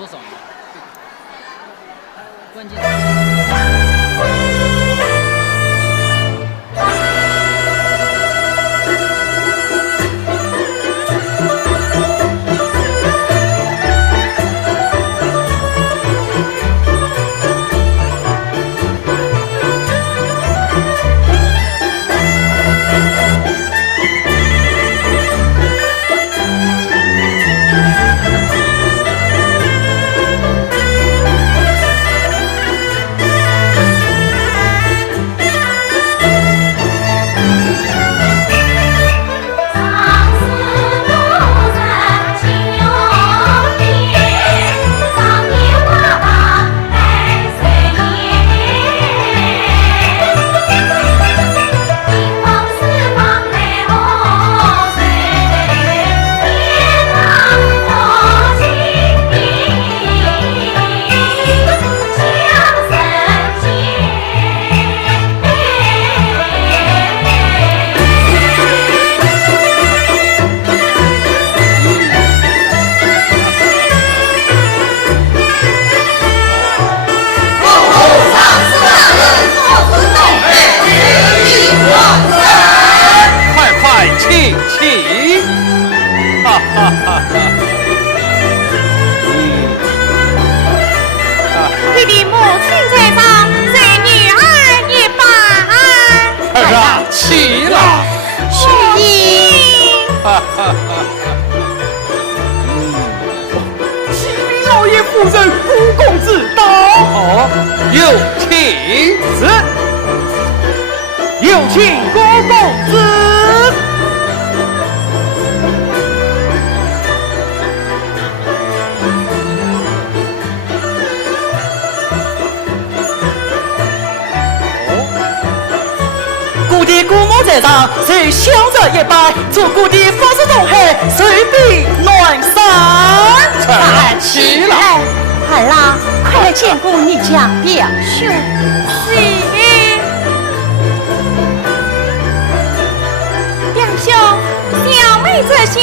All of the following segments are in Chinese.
多少年？关键是。你的母亲在上，随女儿一般。儿啊，起了！是你。启禀老爷夫人，孤公子到。哦，有请。有请孤公子。故地姑母在上，谁笑着一拜，做故地发誓同海，随必暖山。起了！儿啦，快来见过你家表兄。表兄，小妹这厢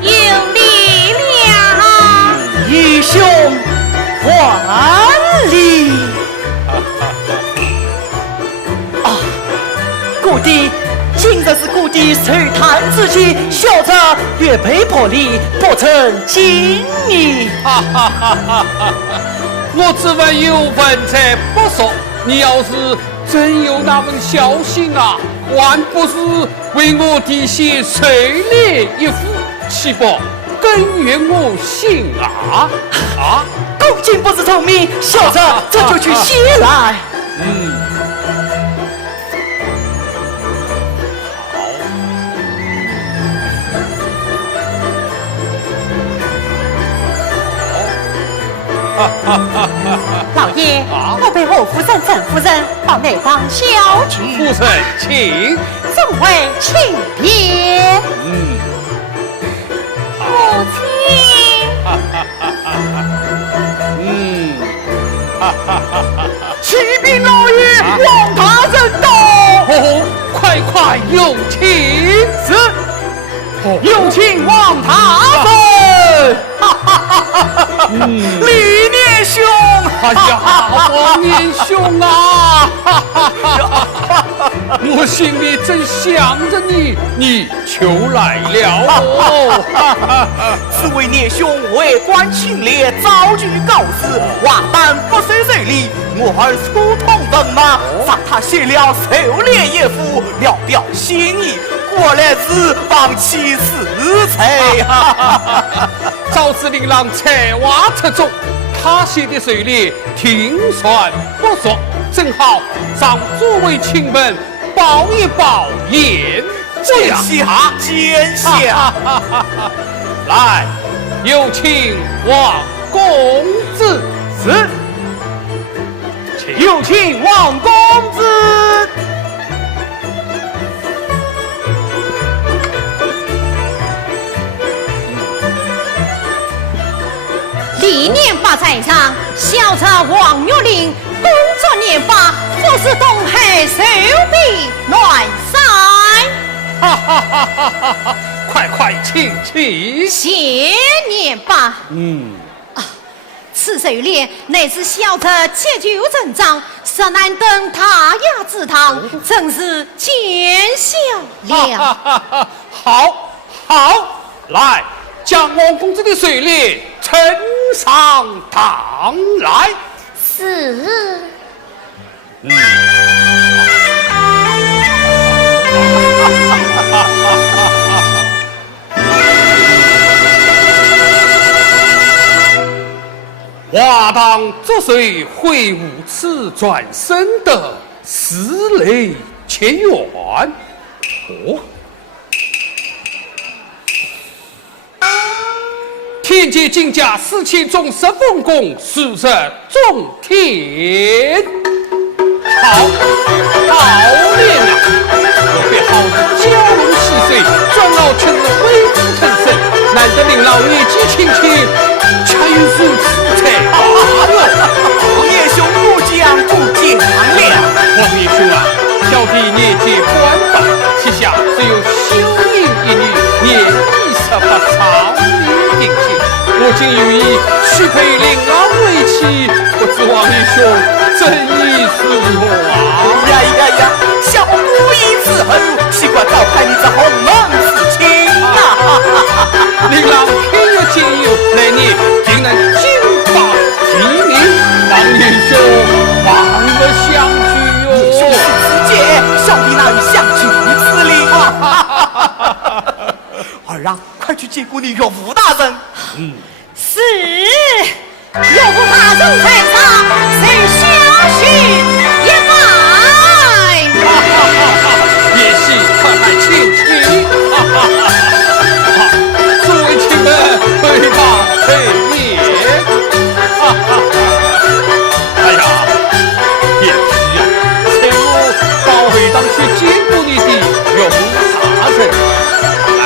有礼了。义兄还礼。故地今日是故地寿坛之期，小者越配破例，不成敬意。我只问有文才不说，你要是真有那份孝心啊，还不是为我弟媳垂泪一副，岂不更悦我心啊？公瑾不知聪明，小者这就去谢来。老爷，我陪我夫人陈夫人到内当小聚。夫人，请。众位请便。母亲。启禀老爷，望他人到。快有请。有请望他人。李年兄，哎呀，王年兄啊！我心里正想着你，你求来了哦。此位年兄为官清廉，早具告示，瓦旦不随随礼。我儿粗通文马，让他写了狩猎一幅，聊表心意。果然是帮妻子才。赵子令郎才华出众，他写的狩猎听传不俗，正好让诸位亲们报一报言见下见下。来，有请王公子。有请王公子。历年八在上，小者王玉玲，工作年八，不是东海手臂暖山。快请起。谢年八。此此水猎乃是小车借酒成章，实难登他雅之堂，真是见笑了。好，好，来，将王公子的水猎呈上堂来。是。华当作水会无此转身的十雷千元。哦，天界金甲4000中10分弓，实实中天。好，好练啊！我别好的蛟龙戏水，专老却是威风腾升，难得令老年纪轻轻，却有如此才。王爷兄不讲不讲了。王爷兄啊，小弟年届官百，膝下只有秀英一女，年已18，长女定亲。我今有意许配令郎为妻，不知王爷兄真意是何啊？呀，小姑意伺候，习惯召开你这鸿门此亲啊！令郎偏有见有，来年竟能金发提名，王爷兄望不相聚哟！兄弟之间，小弟哪有相聚之理啊？儿啊，快去接过你岳父大人。是，岳父大人在上，谁相许也来。也是快快请起，诸位亲们回房陪宴。哎呀，也是啊，请我到会当去接过你的岳父大人。来，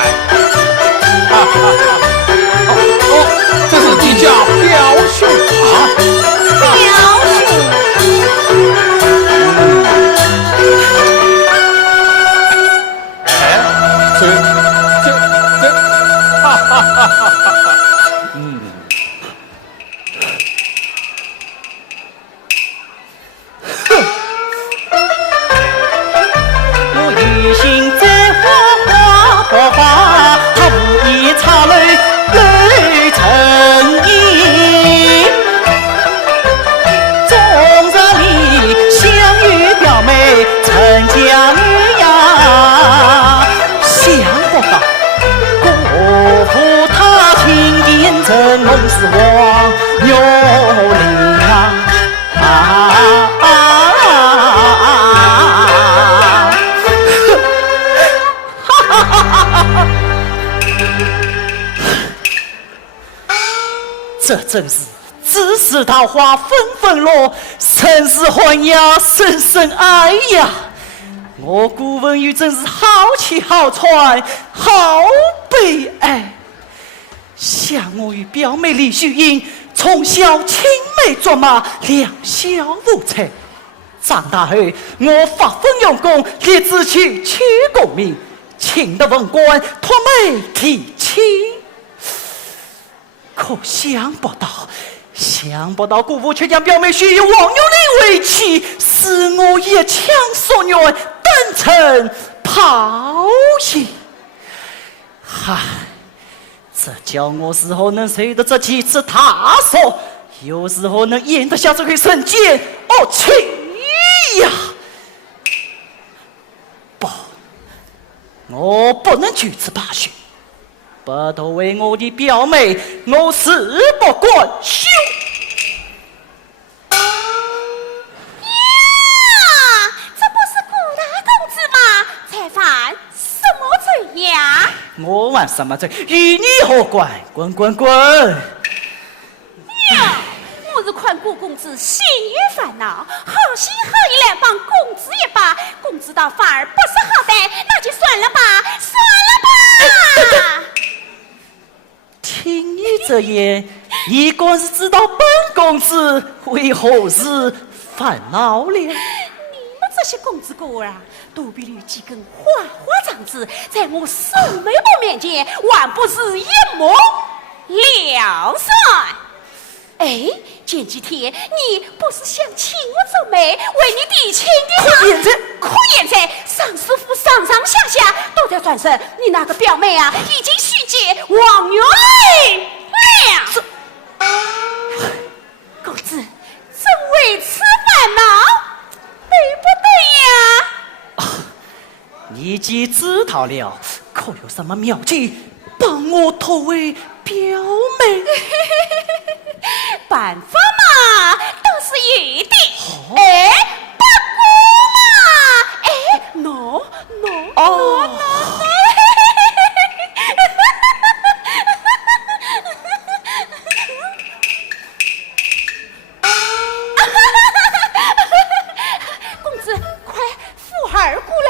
这是你家表兄啊，表兄。我一心在花花，他无意插泪泪成衣。终日里相遇表妹成家女呀，想不到国父他亲见证龙是王有灵这真是自是桃花纷纷落，生死欢呀，深深爱呀！我顾文玉真是好气好喘，好悲哀。想我与表妹李秀英从小青梅竹马，两小无猜。长大后，我发奋用功，立志去取功名，请得文官托妹提亲。可想不到姑父却将表妹许以王有龄为妻，使我一腔所愿登成泡影。唉，这叫我日后能受得这几次大锁，又日后能咽得下这回神剑气呀！不，我不能据此罢休。不投为我的表妹，我誓不管休。呀，这不是顾大公子吗？才犯什么罪呀？我犯什么罪？与你何关？滚滚滚！呀，我是看顾公子心有烦恼，好心好意来帮公子一把，公子倒反而不识好歹，那就算了吧，算了吧。听你这言，你果是知道本公子为何事烦恼了？你们这些公子哥儿啊，都比你几根花花肠子，在我沈眉伯面前，还不是一目了然。哎，前几天你不是想请我做媒，为你提亲的吗？可现在尚师傅上上下下都在传声，你那个表妹啊，已经许结王月玲了。公子，正为此烦恼，对不对呀？你既知道了，可有什么妙计帮我托为表妹？办法嘛，倒是有的。哎，不过嘛，哎，no，公子，快扶儿过来。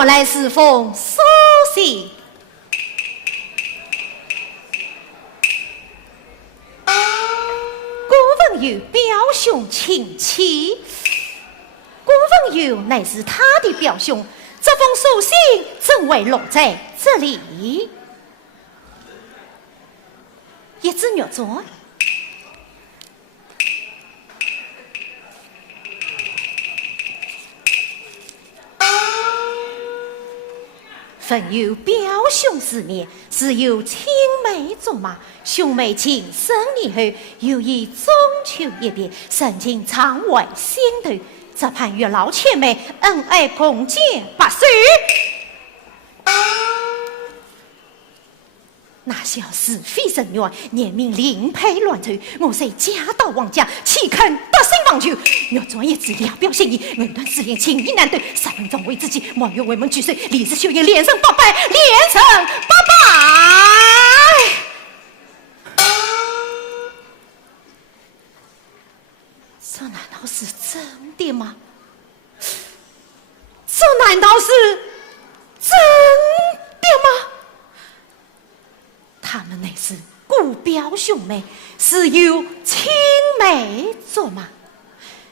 我来侍奉书信。顾文友表兄请起，顾文友乃是他的表兄，这封书信怎会落在这里？一只鸟啄。分有表兄之面，是有青梅竹马，兄妹情深年后，又以中秋一别，深情常怀心头。这盼月老千妹恩爱共结不寿。那小是非人员，年名另配乱凑，我虽家道王家，岂肯得胜王求？若专一之聊表心意，恩断之恋情意难断，3分钟为自己，莫要为门拒水，李氏秀英连胜8败，连胜8败。这难道是真的吗？这难道是真的吗？他们乃是故表兄妹，是有青梅竹马。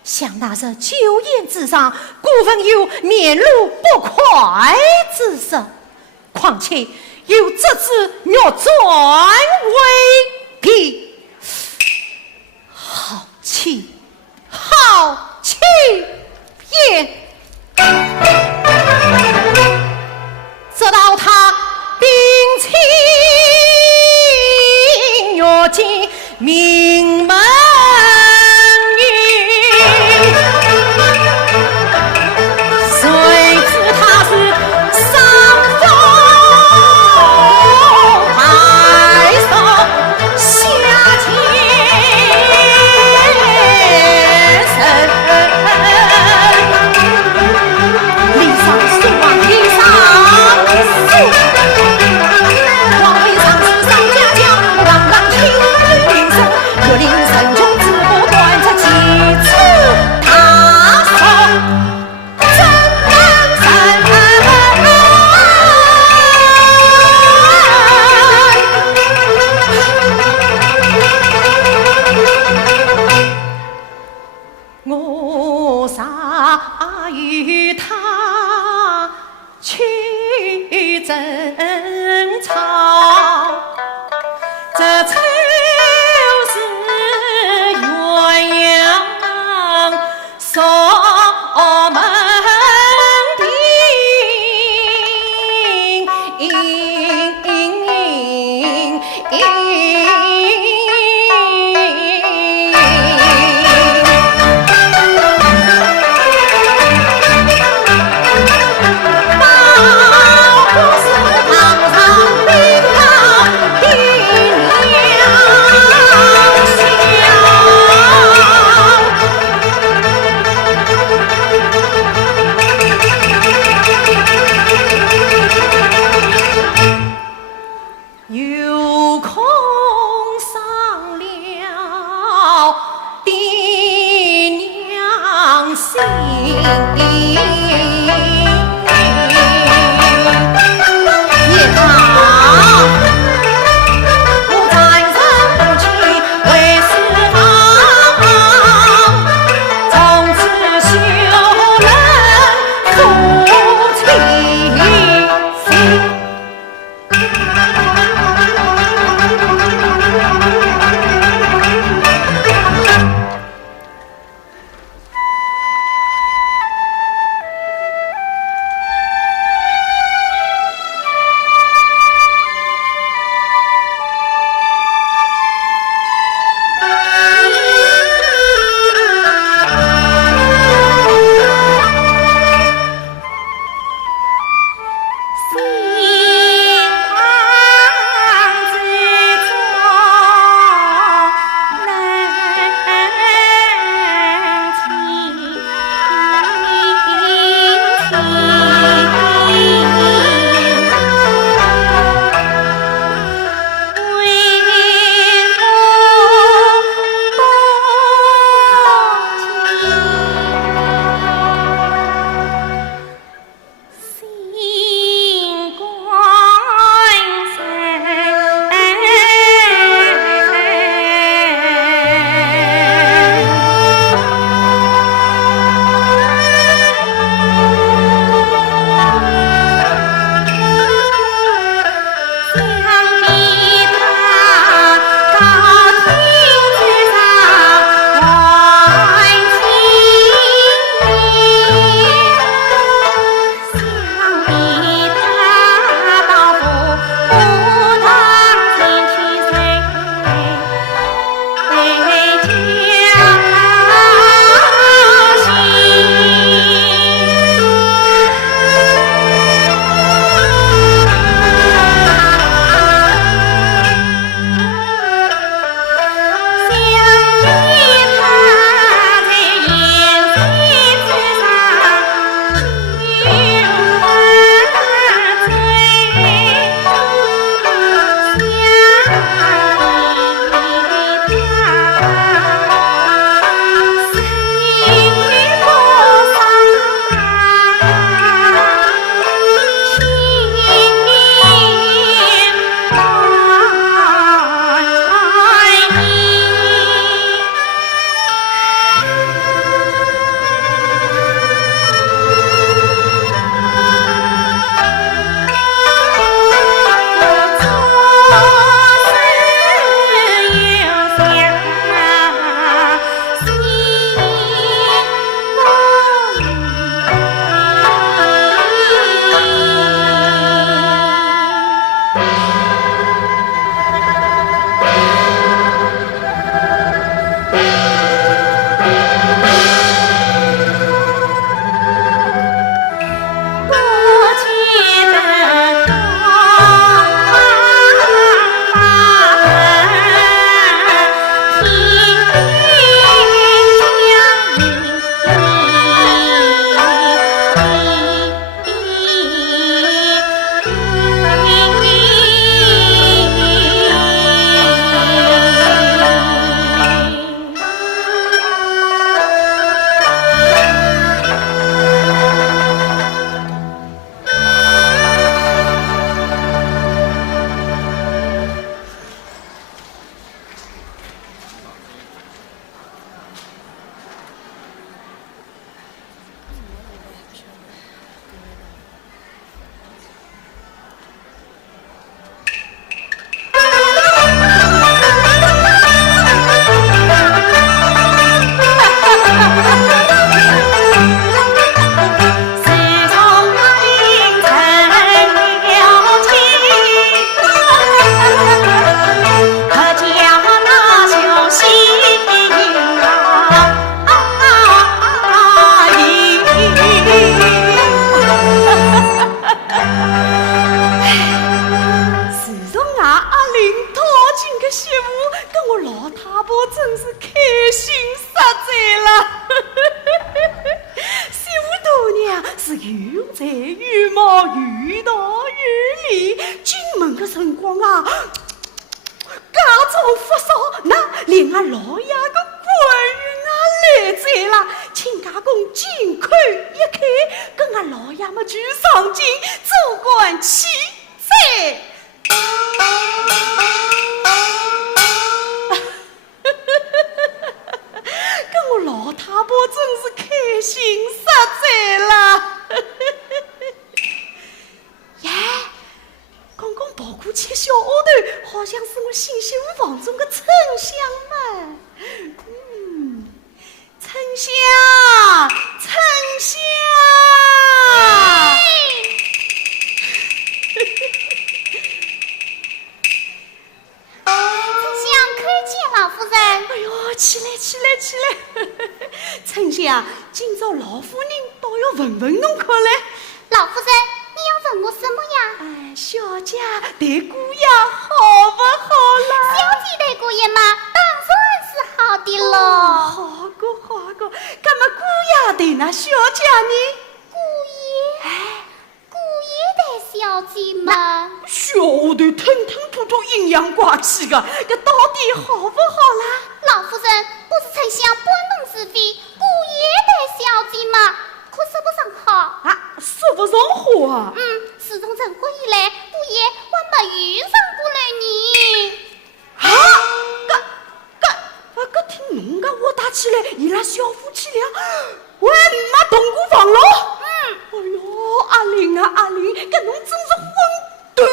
想那日酒宴之上，顾文有面露不快之色，况且有这支若转为皮，好气，好气也！直到他兵清若进名门宇，谁知他是上中太守下天神，礼上虽往礼上书。令神中之不断，这几次他手真难我啥与他去争吵，这愁锁门个媳妇跟我老太婆真是开心实在了。媳妇大娘是有才有貌，有道有理，进门的辰光啊，家中福寿，那连俺老爷个官运啊来在了，请家公进口一开，跟俺老爷们去上京做官起在。跟我老太婆真是开心实在了。耶，刚刚跑过去的小丫头，好像是我新媳妇房中的丞相嘛。丞相，丞相。老夫人，哎呦，起来！丞相，今朝老夫人倒要问侬可来。老夫人，你要问我什么呀？哎，小姐对姑爷好不好啦？小姐对姑爷嘛，当然是好的喽。好个，干嘛姑爷对那小姐呢？姑爷对小姐嘛，小丫头吞吞吐吐，阴阳怪气的，这到底好不好啦？老夫人，不是丞相拨弄是非，姑爷对小姐嘛，可说不上好。啊，说不上话啊。自从成婚以来，姑爷还没遇上过来你。啊，搿听侬个话打起来，伊拉小夫妻俩还没同过房咯。哎呦，阿玲啊，搿侬真是混蛋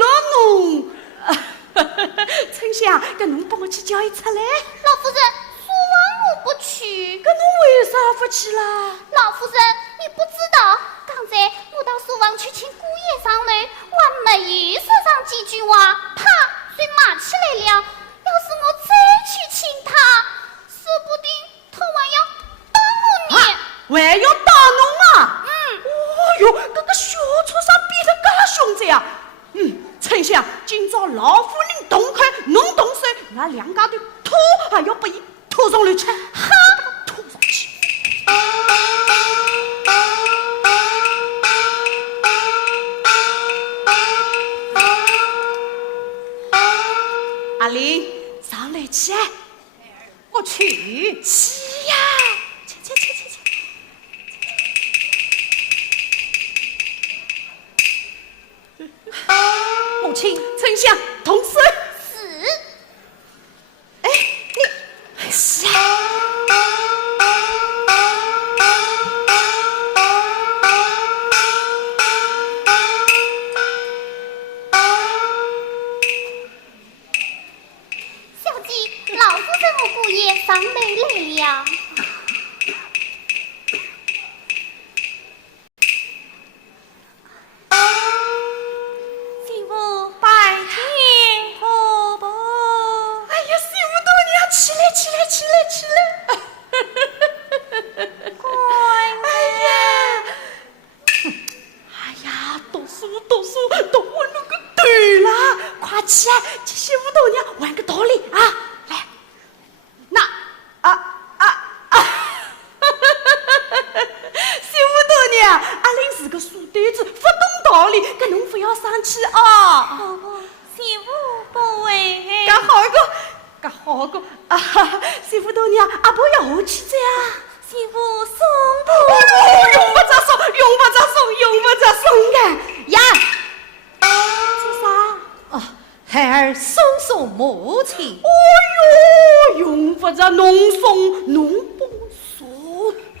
了侬！丞相，搿侬帮我去叫伊出来。老夫人，书房我不去。搿侬为啥不去啦？老夫人，你不知道，刚才我到书房去请姑爷上楼，还没有说上几句话，他遂骂起来了。要是我再去请他，说不定他还要打我呢。还要打侬啊？哦哟，搿个小畜生变得介凶残啊！丞相，今朝老夫人动口，侬动手，俺两家头拖还要把伊拖上楼去。哈，拖上去。阿玲，上来去。我去呀！去。母亲，丞相，同时。是。哎，你是啊。小姐，老夫人和姑爷上楼来了。起来！哎呀，读书，读我那个对啦！快起来，去媳妇大娘玩个道理啊！来，那媳妇大娘，阿玲是个书呆子，不懂道理，搿侬不要生气啊！媳妇不会。干好个啊！媳妇大娘，阿婆要下去呀！媳妇送不？用不着送的呀！这啥？孩儿送母亲。哦哟，用不着侬送，侬不说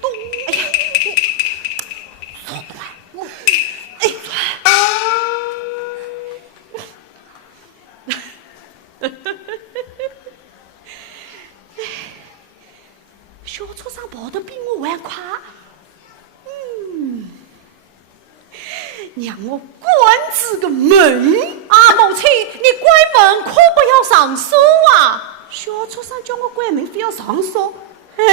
动。哎呀，说动啊！我小畜生跑得比我还快，让我关住个门。啊，母亲，你关门可不要上锁啊！小畜生叫我关门，非要上锁。哎，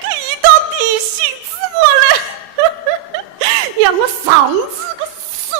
这一到底性子我了，让我上这个锁。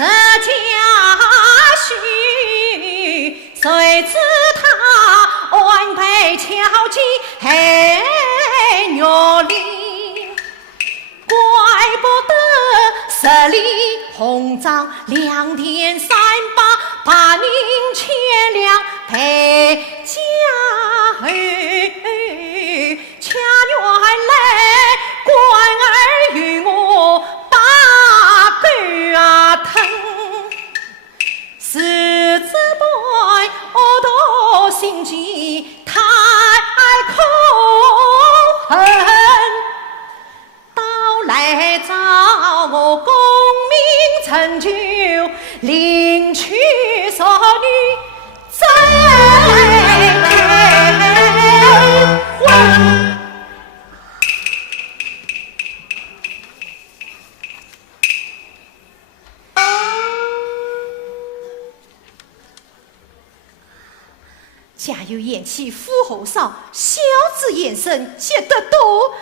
这家婿，谁知他安排巧计黑月里，怪不得十里红帐2天3把8人牵两陪家儿，恰原来官儿与我把狗疼，是这般恶毒心机太可恨，到来找我功名成就，领取所女再婚。家有贤妻夫后少，小子言声结得多。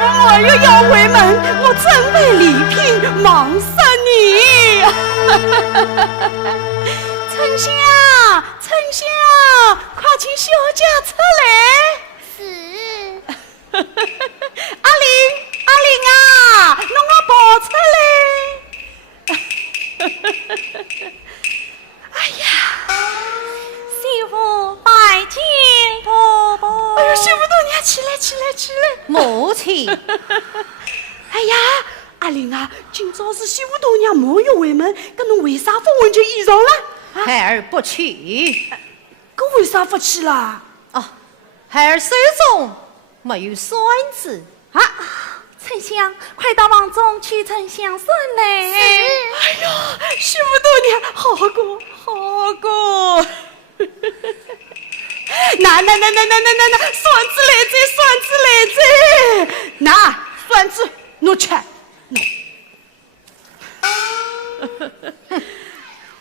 我又要回门，我真为礼品忙死你。丞相，丞相，快请小姐出来。是。阿玲啊，弄我抱出来。哎呀，媳妇拜见婆婆。哎呦，媳妇都娘起来。母亲，哎呀，阿玲啊，今朝是媳妇大娘没有回门，搿侬为啥不换件衣裳啦？孩儿不去。搿为啥不去啦？哦，孩儿手中没有栓子。啊，丞相，快到房中去丞相孙来。哎呀，媳妇大娘，好过。拿，栓子来着，拿栓子，侬吃，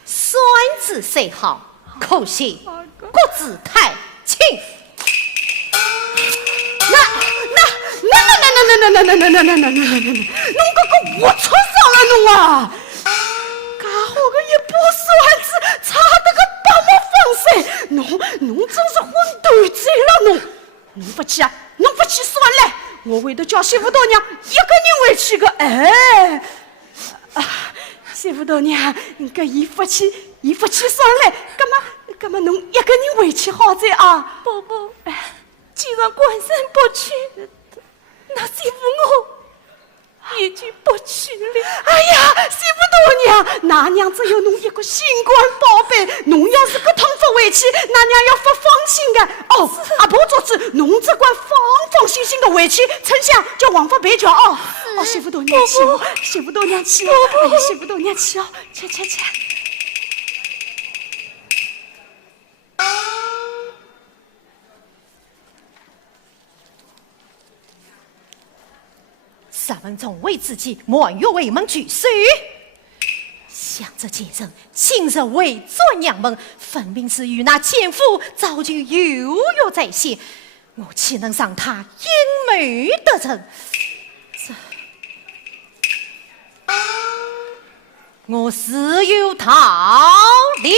栓子虽好，可惜骨子太轻。侬搿个龌龊上了侬啊！介好个一把栓子，差得个把我放塞，侬真是混蛋仔了侬不去啊？侬不去算了，我会得叫媳妇大娘一个人回去个。哎，媳妇大娘，搿伊不去算了，干嘛侬一个人回去好在啊？婆婆，既然官身不去，那媳妇我也就不去了。哎呀，媳妇大娘，那娘只有侬一个心肝宝贝，侬要是搿趟不回去，那娘要不放心的。哦，阿婆做主，侬只管放心的回去，丞相叫王法陪轿哦。哦，媳妇大娘去哦，媳妇大娘去哦，哎呀，媳妇大娘去哦，吃。3分钟为自己满月为门举手，想着前人今日为做娘们，分明是与那奸夫早就有约在先，我岂能让他阴谋得逞？我自有道理。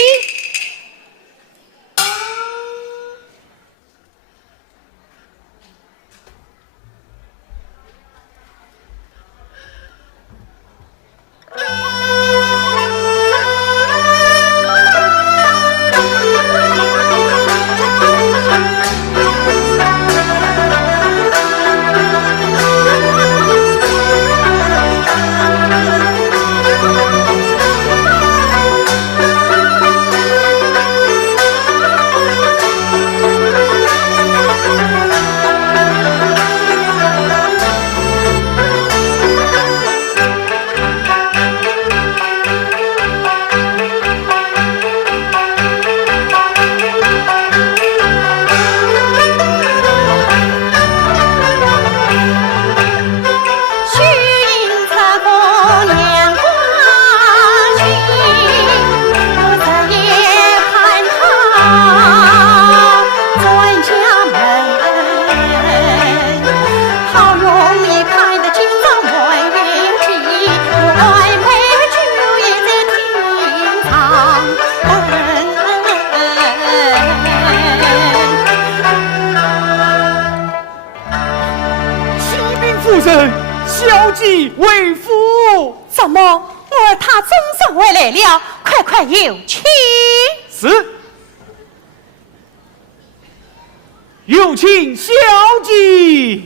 小姐为夫，怎么我他终上回来了？快有请。是，有请小姐。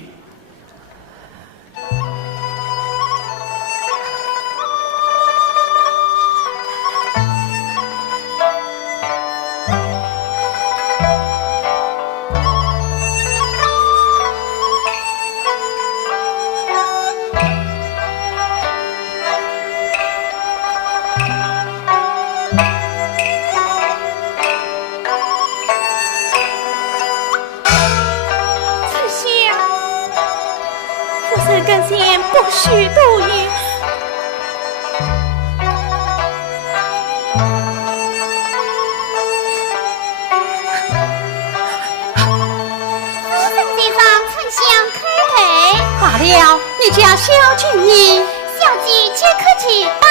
许多余。罢了，你家小姐你，小姐且客气道。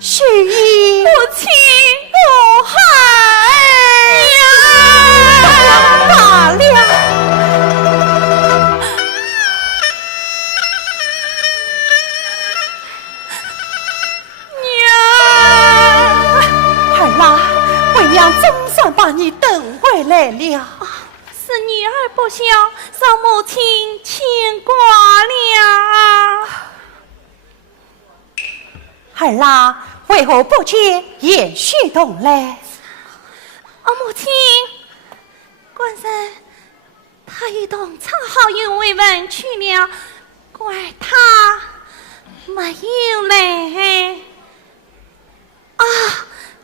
许姨，母亲，我孩罢了。娘，儿啦，为娘总算把你等回来了。是女儿不孝，让母亲牵挂了。儿啦，为何不见也许动嘞？母亲，官人他一同藏好友为文去了，怪他没有来。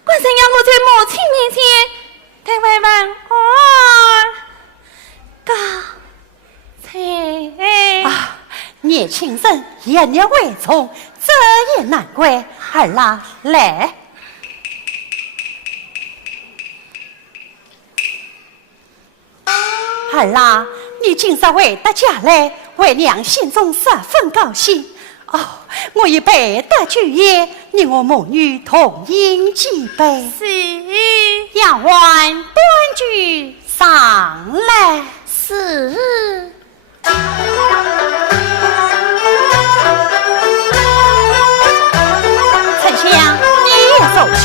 官人让我在母亲面前对为文告辞。年轻人一念为从，这也难怪。儿啦，来。儿啦，你今朝回得家来，为娘心中十分高兴。我已备得酒宴，你我母女同饮几杯。是，杨官端酒上来。是。丞相，你也走下。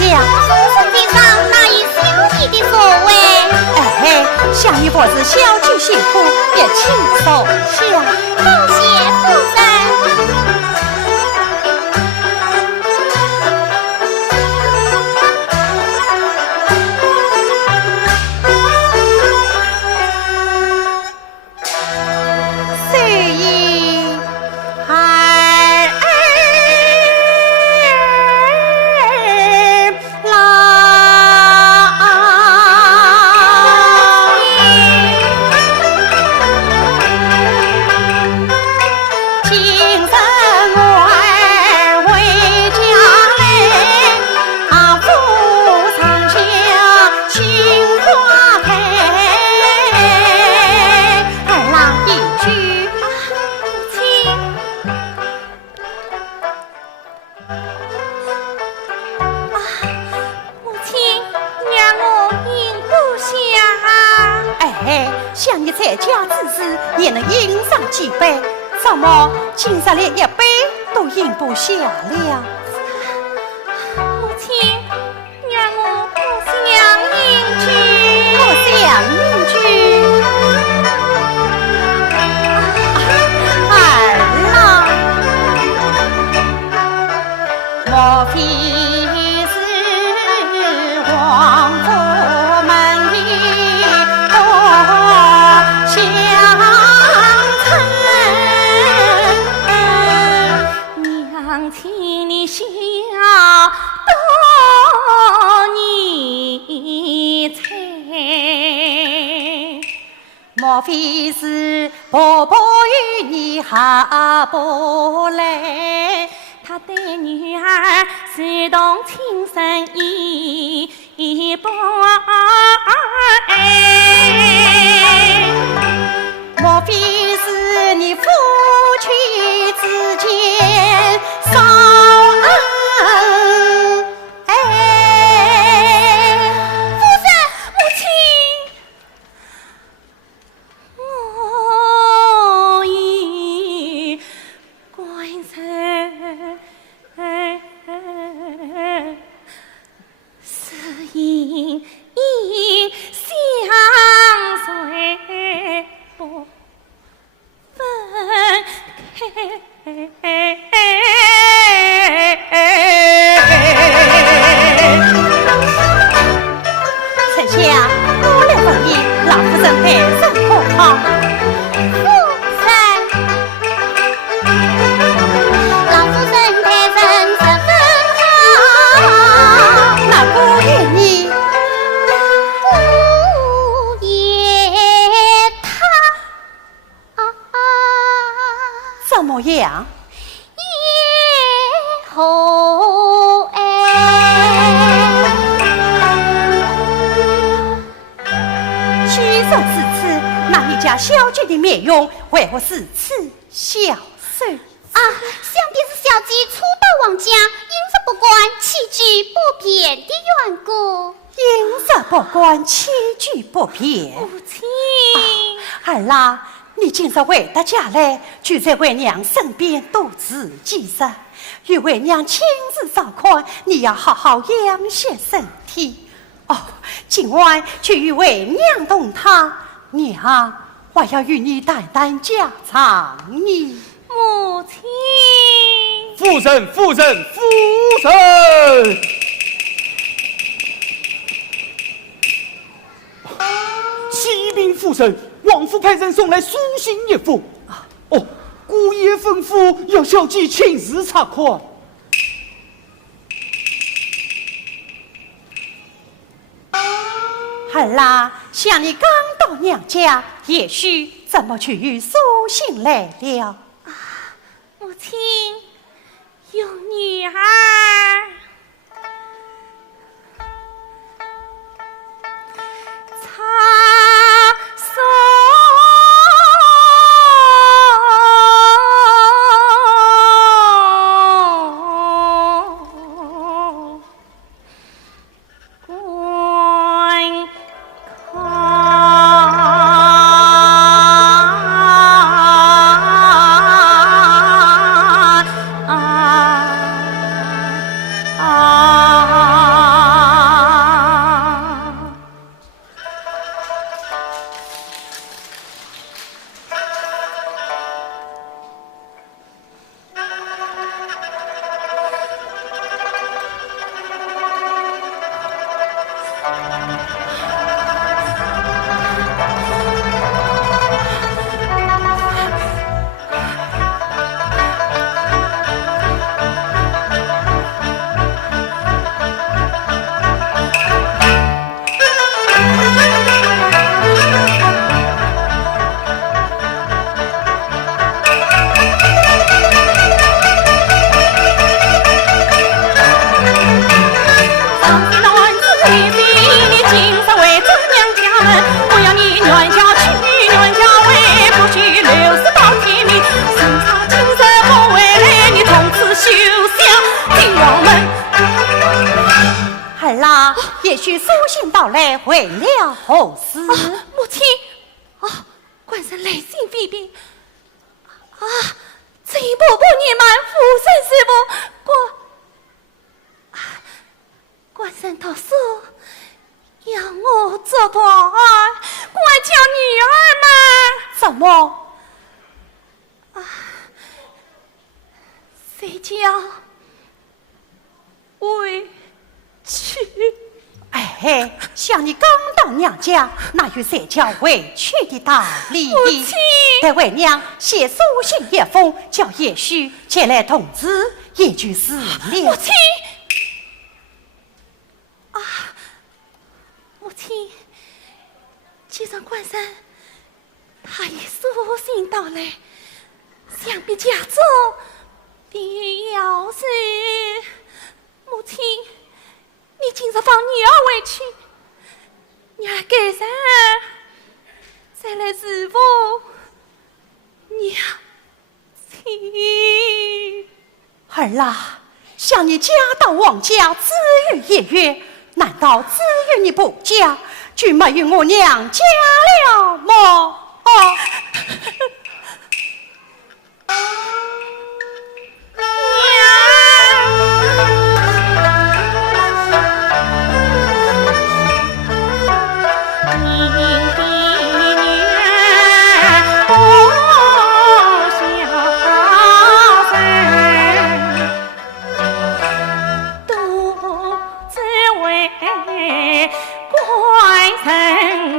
圣地上哪有小姐的所谓？想你不是小姐辛苦，也请走下。多谢夫人。想你在家之时也能饮上几杯，怎么今日连一杯都饮不下了？母亲，让我不想饮酒，不想饮酒。儿啦，莫非是王府门里多相称？娘亲你笑多年才。莫非是婆婆与你还不来？他对女儿是动情深意不爱。莫非是你夫妻之间少恩？夫人，母亲，我已归人，是因相随不分开。丞相，我来问你，老夫人配上怎么样？也好哎。既然是此，那你家小姐的面容为何是此小色？啊，想必是小姐初到王家，饮食不惯，起居不便的缘故。饮食不惯，起居不便。母亲，儿啦，你今日回到家来，就在为娘身边独自寄生，与为娘亲自照看，你要好好养些身体。哦，今晚去与为娘同堂，娘，我要与你谈谈家常呢。母亲，夫人，夫人，夫人！启禀夫人，王府派人送来书信一封。哦，姑爷吩咐要小姐亲自查看。儿啦，想你刚到娘家，也许怎么去与书信来了？母亲，有女儿。也许书信到来，为了何事？母亲，官人来信禀禀。陈婆婆年满夫人师傅，官人倒说要我做团，管教女儿们。什么？谁叫委屈？哎，像你刚到娘家，哪有谁叫委屈的道理？母亲，得为娘写书信一封，叫叶旭前来通知，也就是了。母亲，母亲，既然官人他以书信到来，想必家中必要是母亲。你今日放女儿回去，女儿改善，再来侍奉娘亲。儿啦，像你家到王家只有一月，难道只有你不嫁，就没与我娘家了么？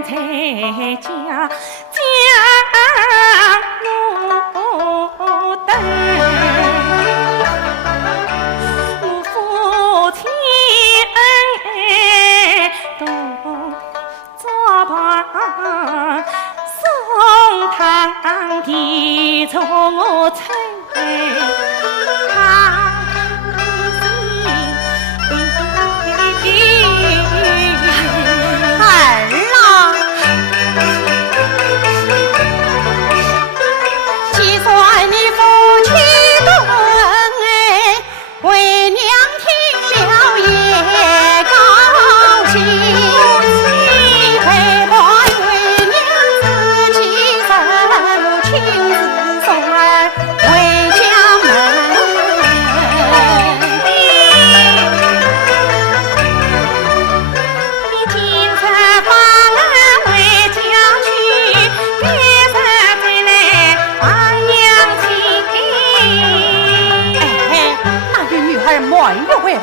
才家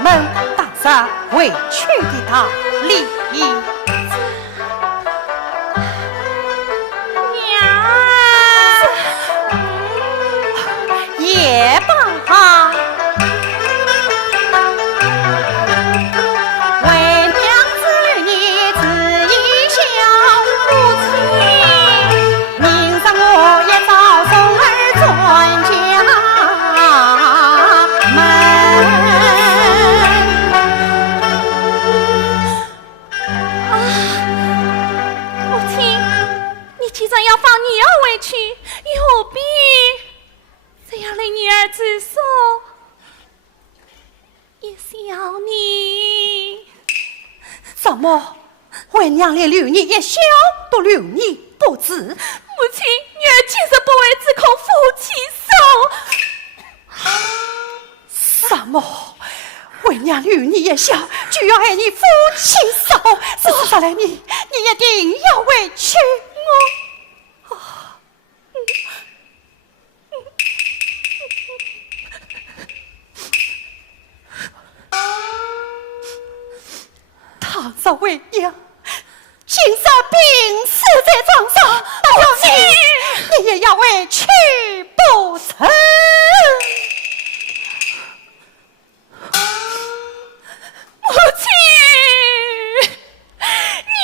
们打算委屈给他利益。也罢，为娘子你自一小母亲，明日我也早送儿转家门。母亲，你既然要放女儿回去，何必这样令女儿自首？也是要你怎么，为娘连留你一小都留你不知？母亲，女儿今日不为只恐夫妻什么？为娘留你一小，就要爱你夫妻手？说来你一定要委屈我。倘若为娘今日病死在床上，那要你也要委屈不成？母亲，娘，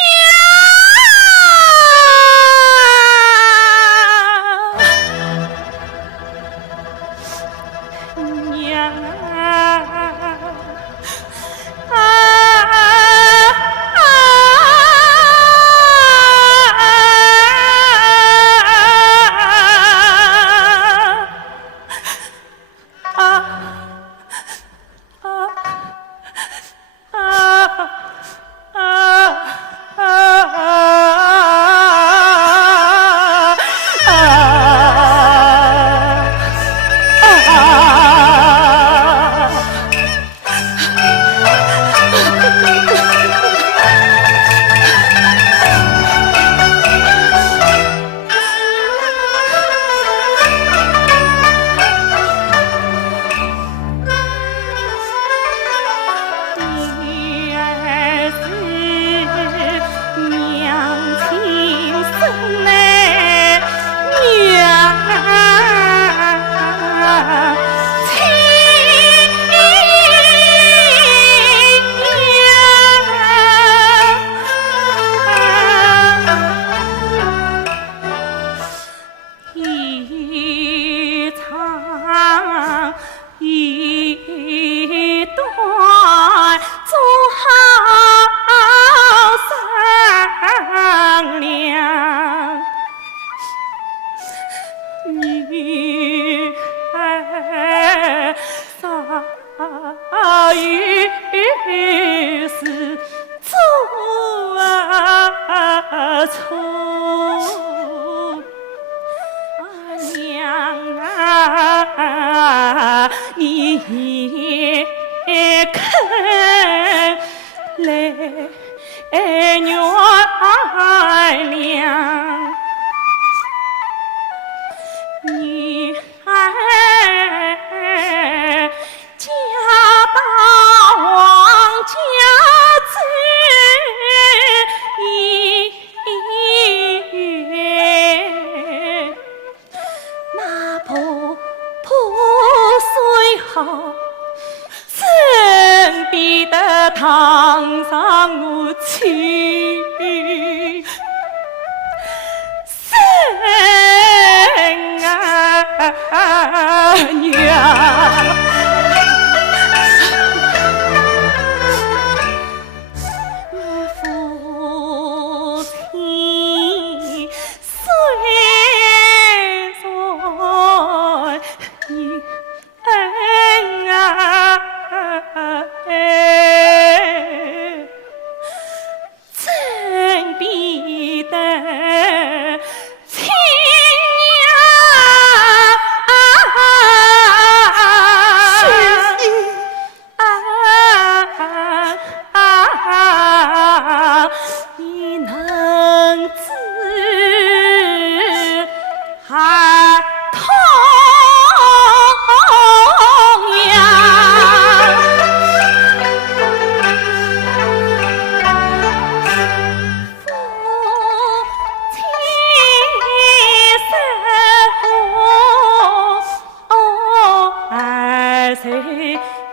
谁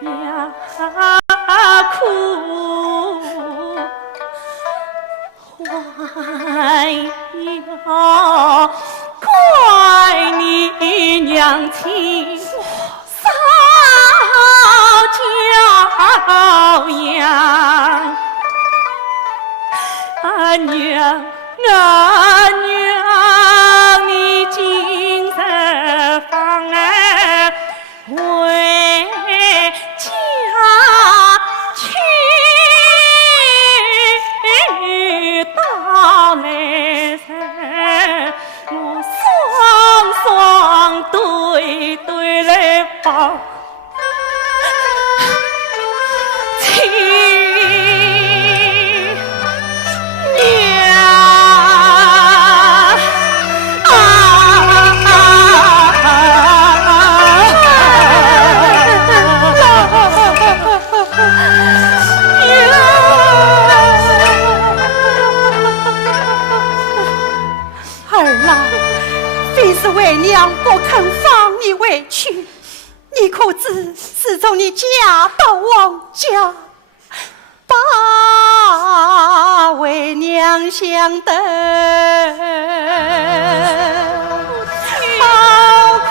呀哭？还要怪你娘亲少教养，娘娘，你今日方儿为家去到来人，我双双对对来报亲。为娘不肯放你回去，你可知自从你嫁到王家，把为娘相等，好苦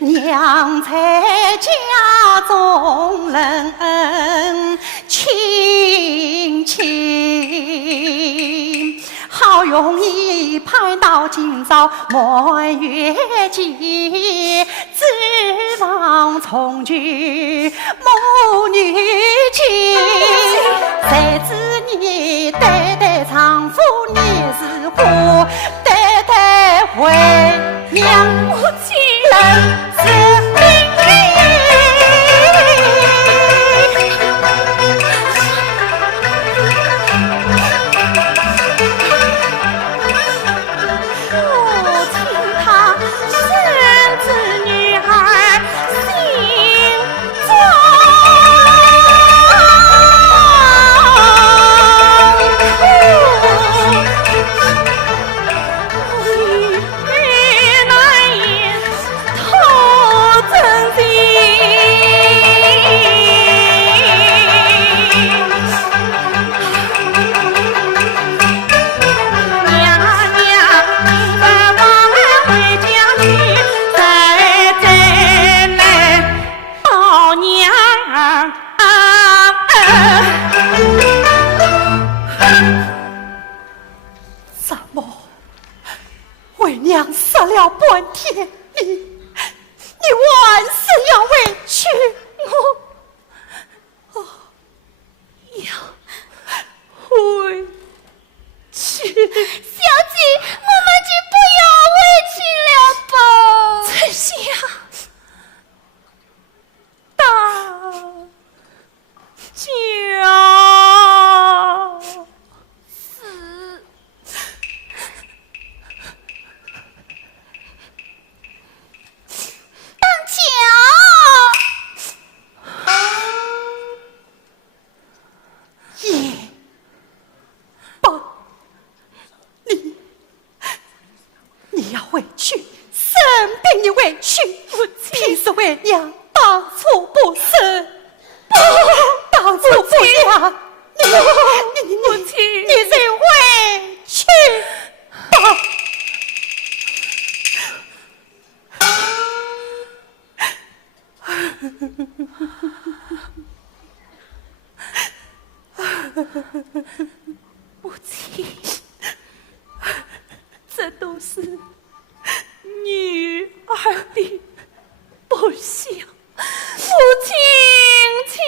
娘才家中人亲亲，好容易盼到今朝满月节，指望重聚母女情。谁知你代代丈夫你是祸，代代为娘母亲人是命运。我听她深知女儿心中为娘杀了半天，你万事要委屈我，要委屈。小姐，我们就不要委屈了吧。这下大家委屈，生病的委屈，偏是为娘当初不舍，当初不良，你才委屈吧。母亲，这都是女儿的不孝，母亲请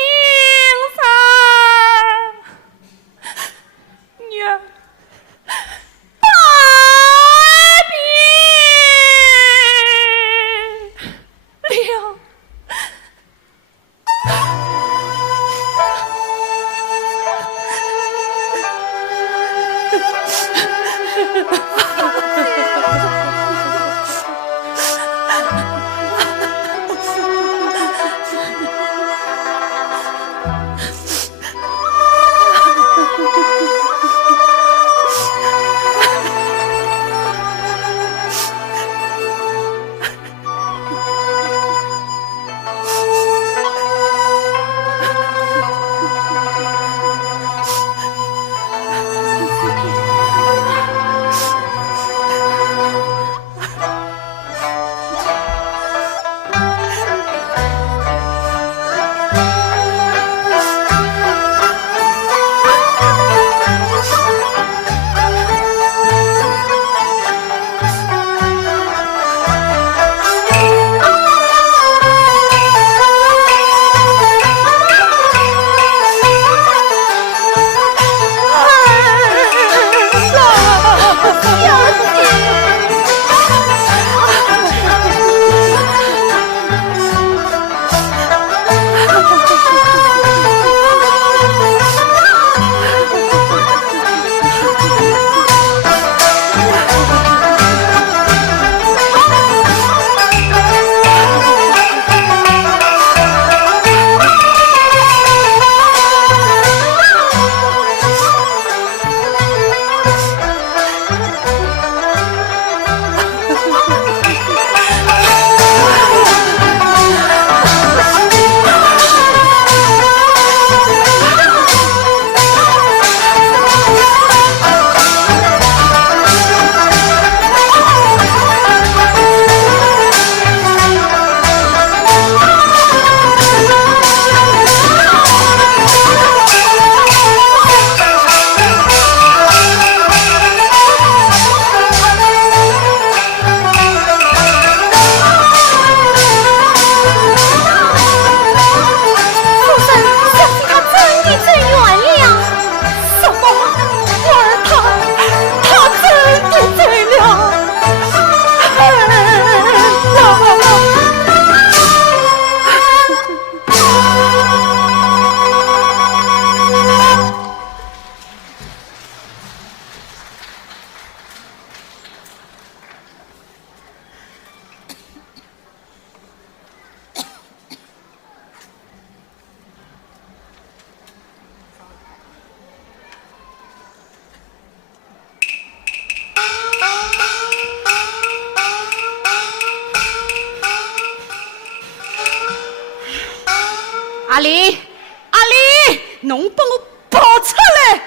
里？侬帮我跑出来！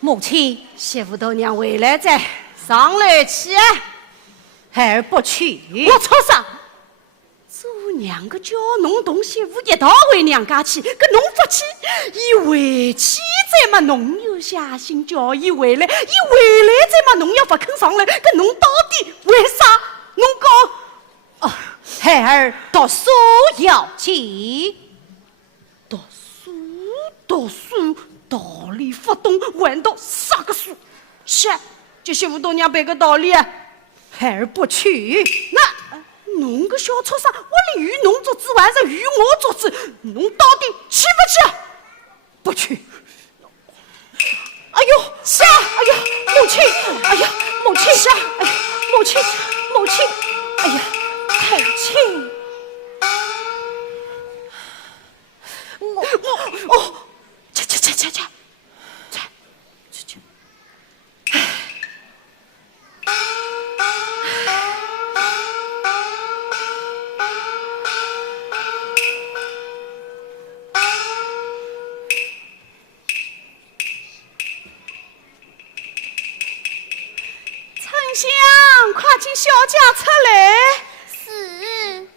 母亲，媳妇头娘回来再上来去。孩儿不去。我操上！做娘个叫侬同媳妇一道回娘家去，搿侬不去，伊回去再嘛侬又下心叫伊回来，伊回来再嘛侬要不肯上来，搿侬到底为啥？侬讲。孩儿读书要紧，读书道理不懂，还读啥个书？是，这媳妇头娘背个道理啊。孩儿不去。那侬个小畜生，我里与侬做主还是与我做主？侬到底去不去？不去。哎呦，是啊！哎呀，母亲！哎呀，母亲！是啊！哎呀，母亲！母亲！哎呀，母亲！哦，去！丞相，快请小姐出来。是。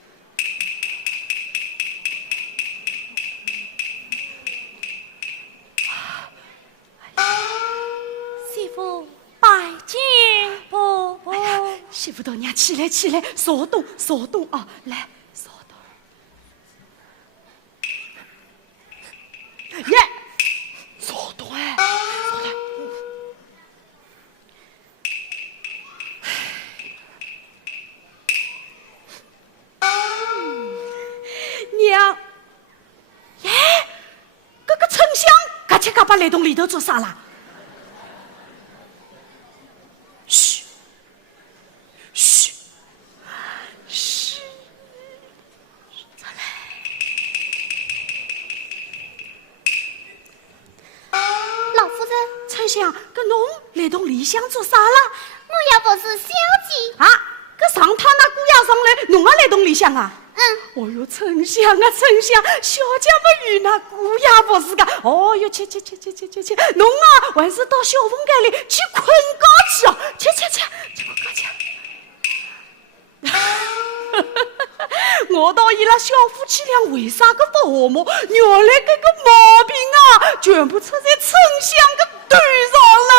媳妇拜见婆婆。媳妇头娘，起来，稍动啊！来，稍动。耶，稍动哎，稍动。娘，耶，这个丞相，嘎切嘎巴来洞里头做啥啦？嘘。丞相，搿侬来洞里向做啥啦？我要不是小姐啊，搿上趟那姑爷上来，侬也来洞里向啊？哦哟，丞相啊，丞相，小姐不与那姑爷不是噶？哦哟，去，侬啊，还是到小凤间里去困觉去哦，去困觉去。我到伊拉小夫妻俩为啥个不和睦？原来搿个毛病啊，全部出在丞相个腿上了。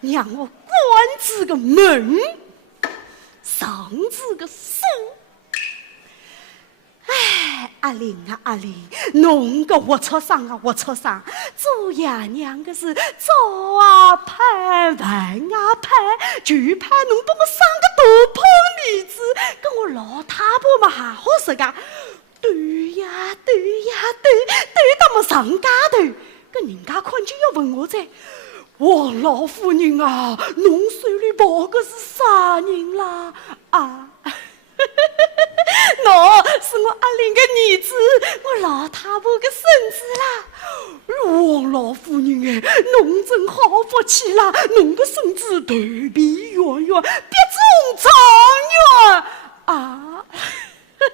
让我关子个门，上子个锁。哎，阿玲啊阿玲，侬个活畜生啊活畜生，做爷娘个是早啊盼晚啊盼，就盼侬帮我生个大胖儿子，跟我老太婆嘛还好说个，对呀到么上家头，搿人家看就要问我在。王老夫人啊，侬手里抱个是啥人啦？啊，喏，是我阿玲个儿子，我老太婆个孙子啦。王老夫人哎，侬真好福气啦，侬个孙子头皮圆圆，鼻中长圆啊。跟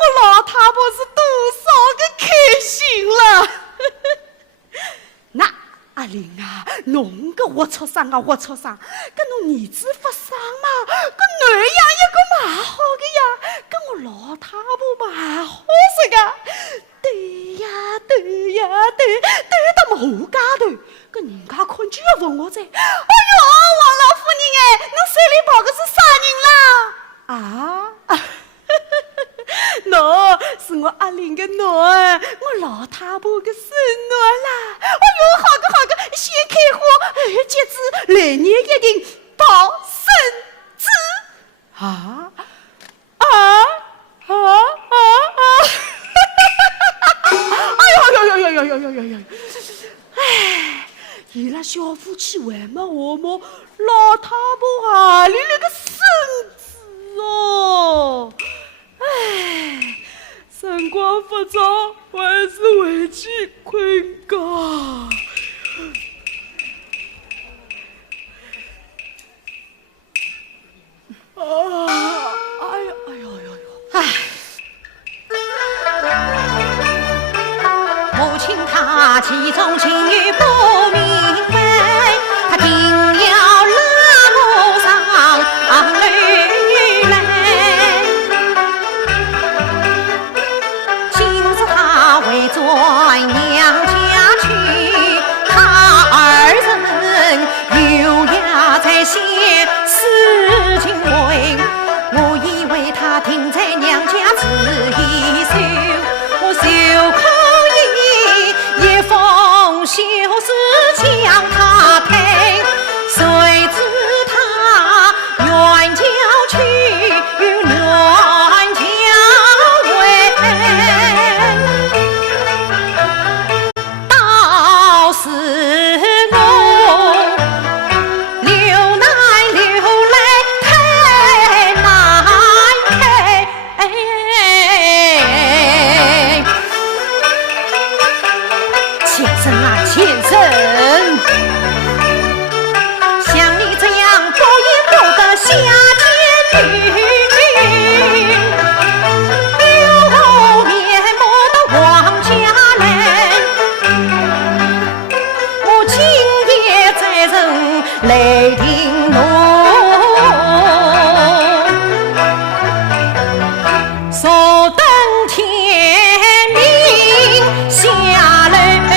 我老太婆是多少个开心了。那阿玲啊，侬个活畜生啊活畜生，跟侬儿子发生嘛，搿男呀一个蛮好个呀，跟我老太婆蛮好些个，对到么后家头，搿人家看就要问我在，哎哟，王老夫人哎，侬手里抱个是啥人啦？啊？喏，是我阿玲个囡，我老太婆个孙女啦。哎哟，好个，先开花，二节子，来年一定抱孙子。啊！哎呦！哎，伊拉小夫妻还没和睦，老太婆哪里来个孙子哦？哎，辰光不早，还是回去困觉。雷霆怒，坐等天明下楼台。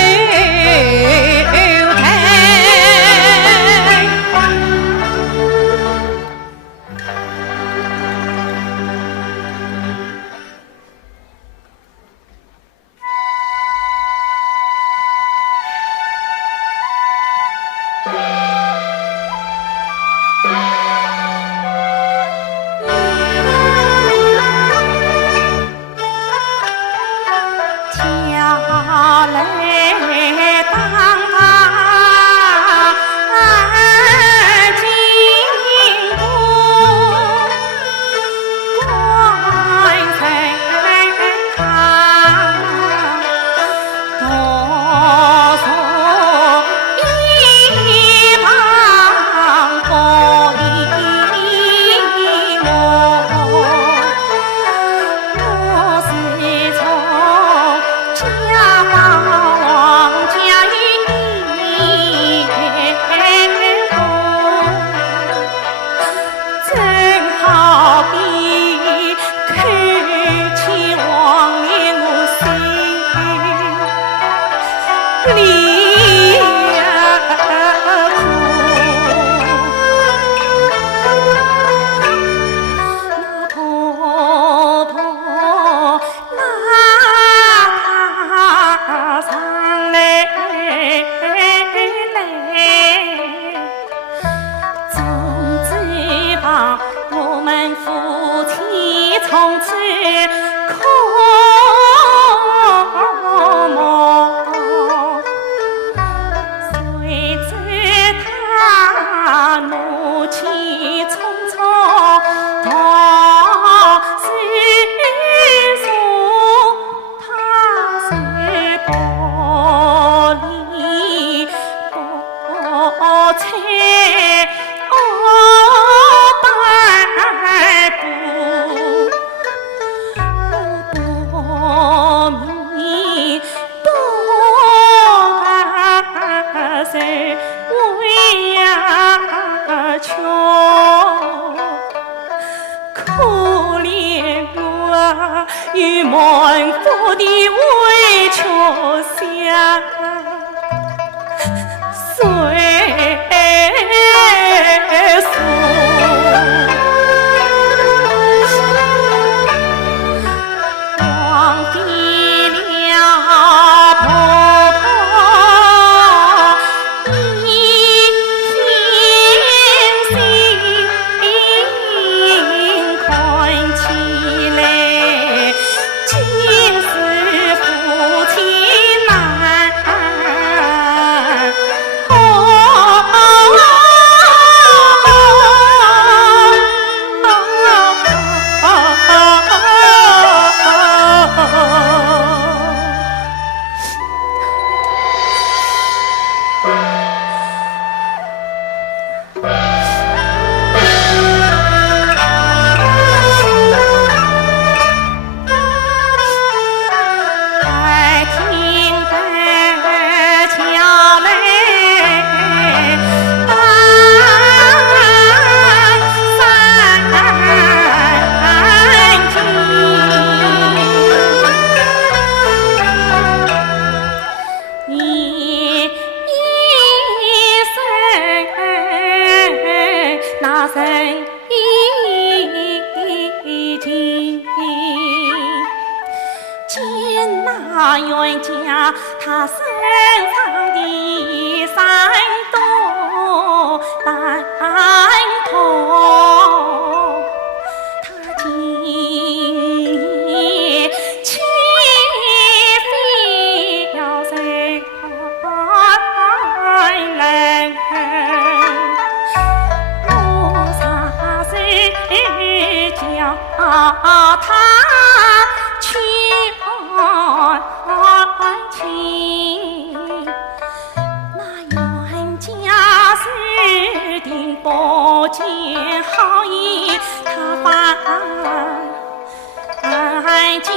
家来当进宫，官在堂，多送一旁过一梦。我是从家到王家一年功，正好比看起往年我心里苦。婆婆那上来，总之把我们夫妻从此空梦。谁知他怒气冲冲到世俗，他是玻璃菠菜白布。多米多白色为呀穷，可怜我与满腹的委屈相随忘记了婆婆一片心看起来，竟是夫妻难。爱情的桥来你一生那生意情，见那冤家他身上的山多胆痛，他今夜气飞要谁人？我啥时叫他去爱情？那冤家是定不见好意，他犯奸。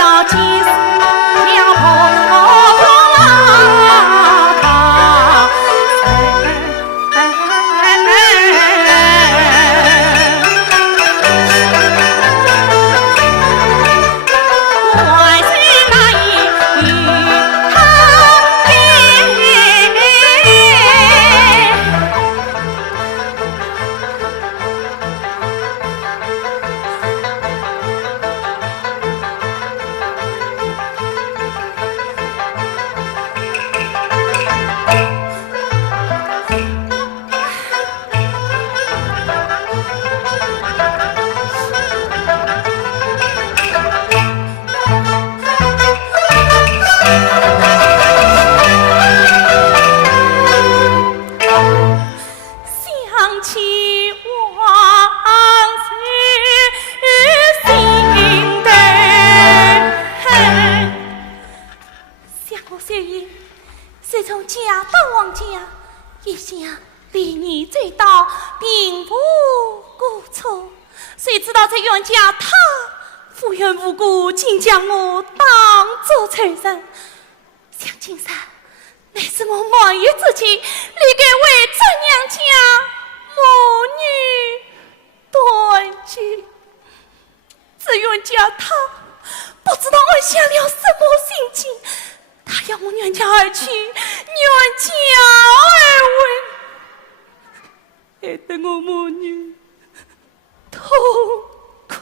要王家一向离你最大，并无过错。谁知道这冤家他无缘无故竟将我当作仇人。想金山，乃是我满月之妻，立该为这娘家母女断绝。这冤家他不知道我想了什么心情，他要我冤家而去，冤家而回，害得我母女痛苦。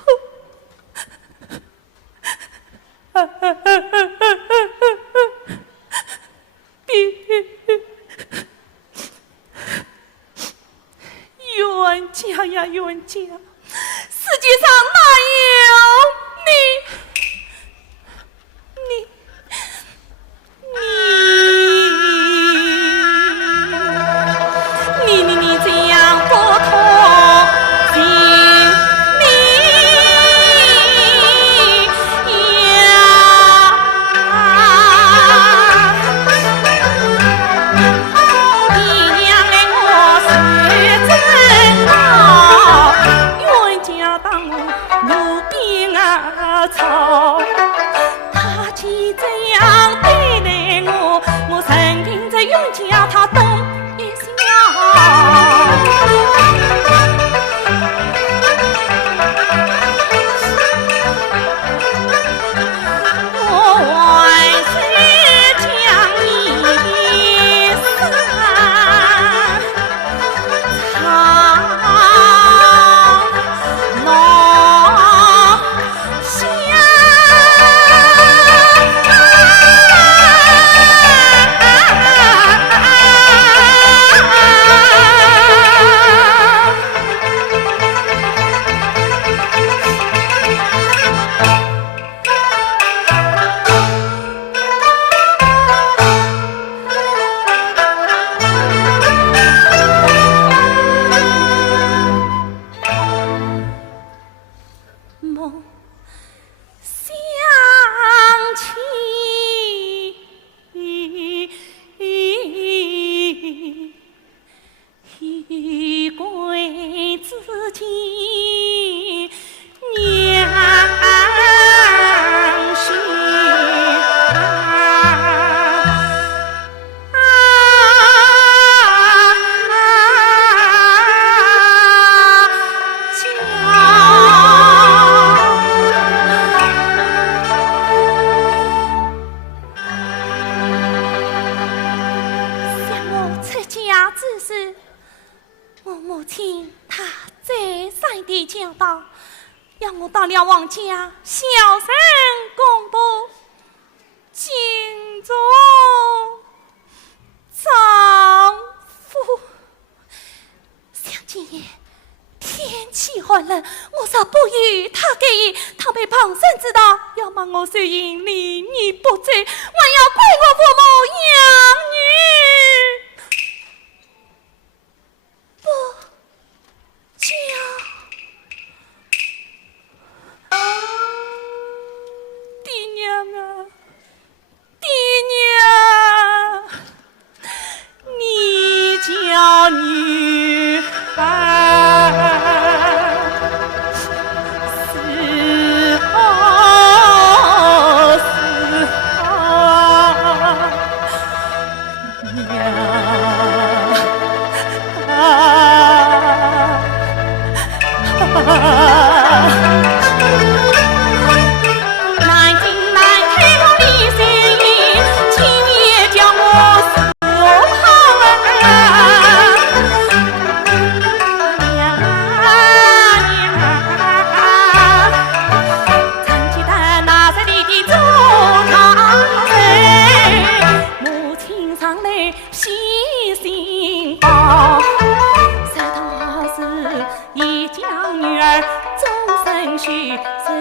冤家呀冤家，世界上哪有你这样不通情理呀！你娘哎，我是真好，冤家当我路边草。他既这样对待我，我曾凭着冤家他懂一心要我到了王家，小声公布，敬重丈夫。想今夜天气寒冷，我若不与他给予，他被旁人知道，要骂我虽因离你不罪，还要怪我父母养女不教。爹娘啊，爹娘，你叫女儿是好是好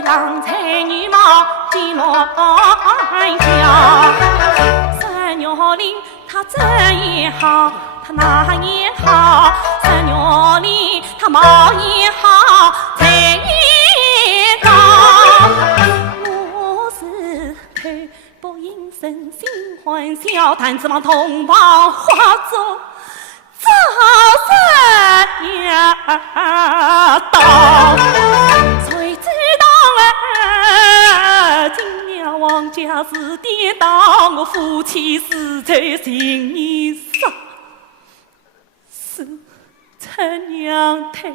郎才女貌进落下，三月里他这也好，他那也好，三月里他貌也好，才也高。我是口不应身心欢笑，弹指望同旁化作早晨呀到，谁知道今了王家是颠倒，我夫妻死在情意上，是陈娘胎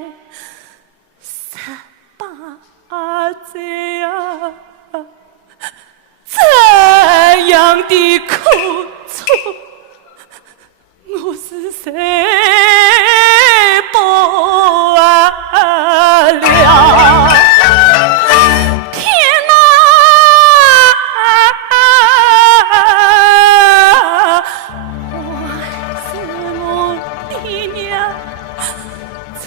18岁啊！这样的苦楚，我是谁不了？天哪！我是我的娘，从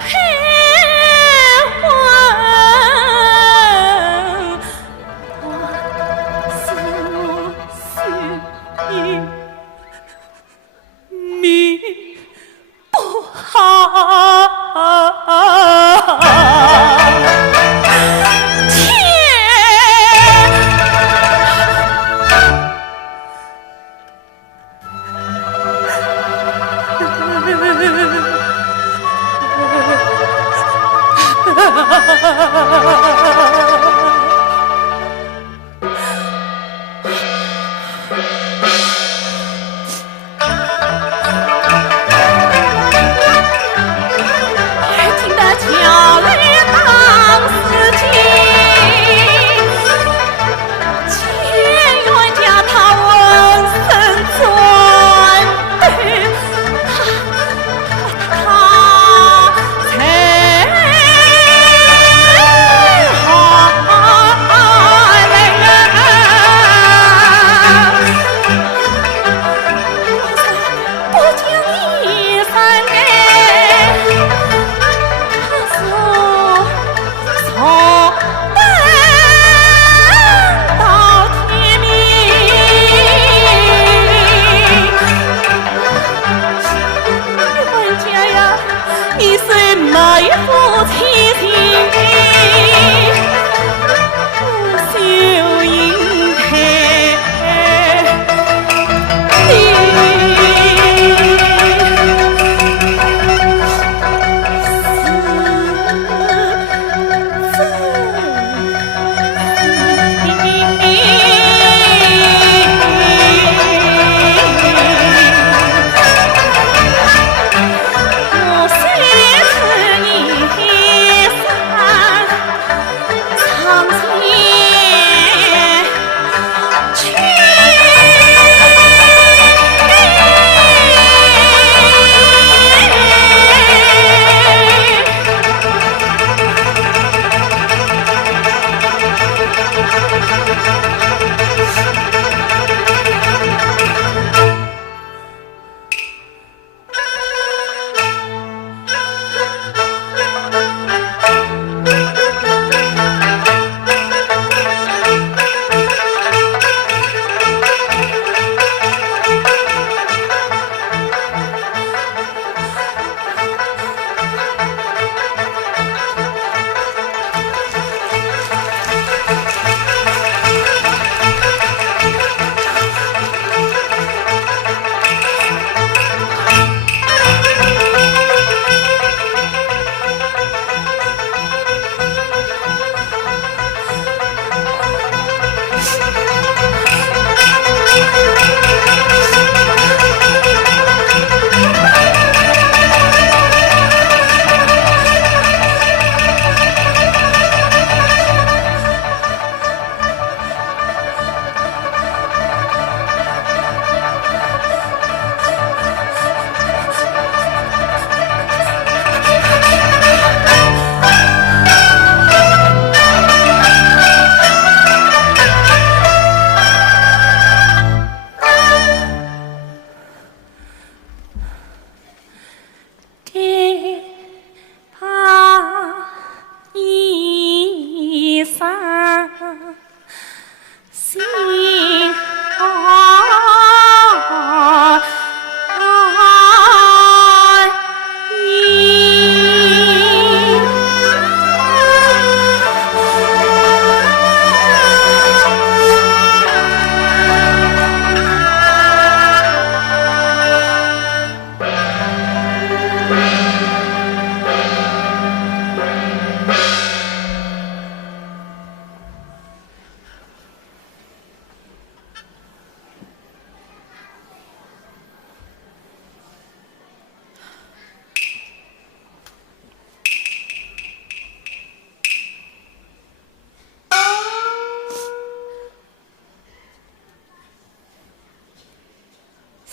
陪婚。命不好，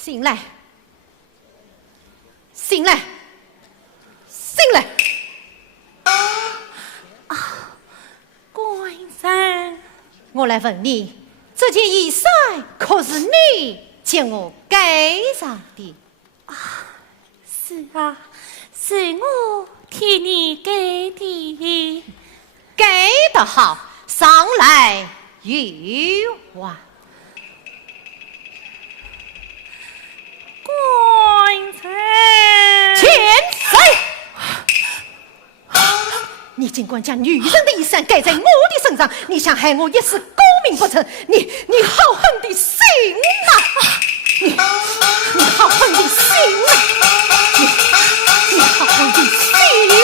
醒来，醒来，醒来！官人，我来问你，这件衣裳可是你叫我给上的？是啊，是我替你给的。给得好，上来与还。官人，前谁？你尽管将女人的衣裳盖在我的身上，你想害我一世功名不成？你好狠的心啊！你好狠的心啊！你好狠的心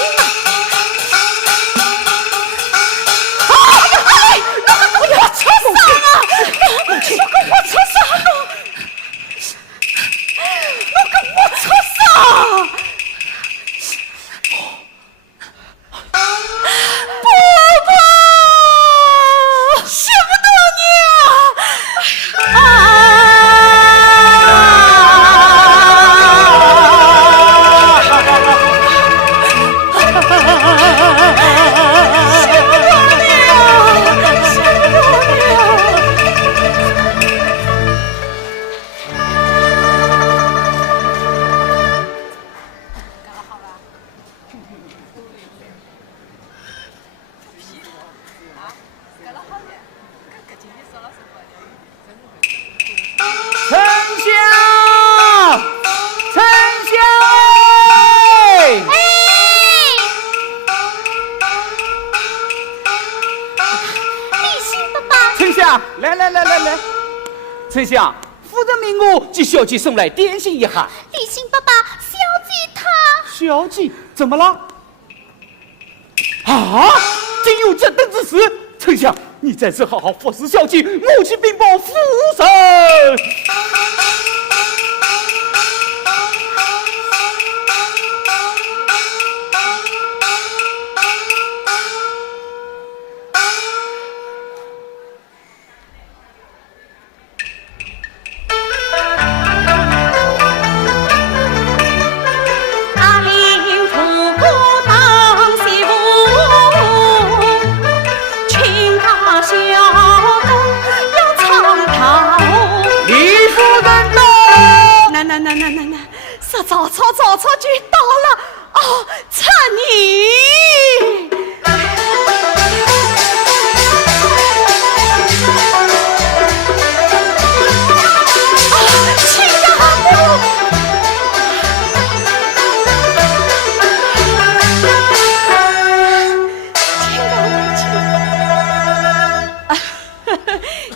啊！我要出杀啊！我出杀了！我出杀！媳妇多娘来，丞相，夫人命我给小姐送来点心一下。立新爸爸，小姐她小姐怎么了？啊，竟有这等之事！丞相，你在此好好服侍小姐，我去禀报夫人。早就到了哦，陈你。亲家母，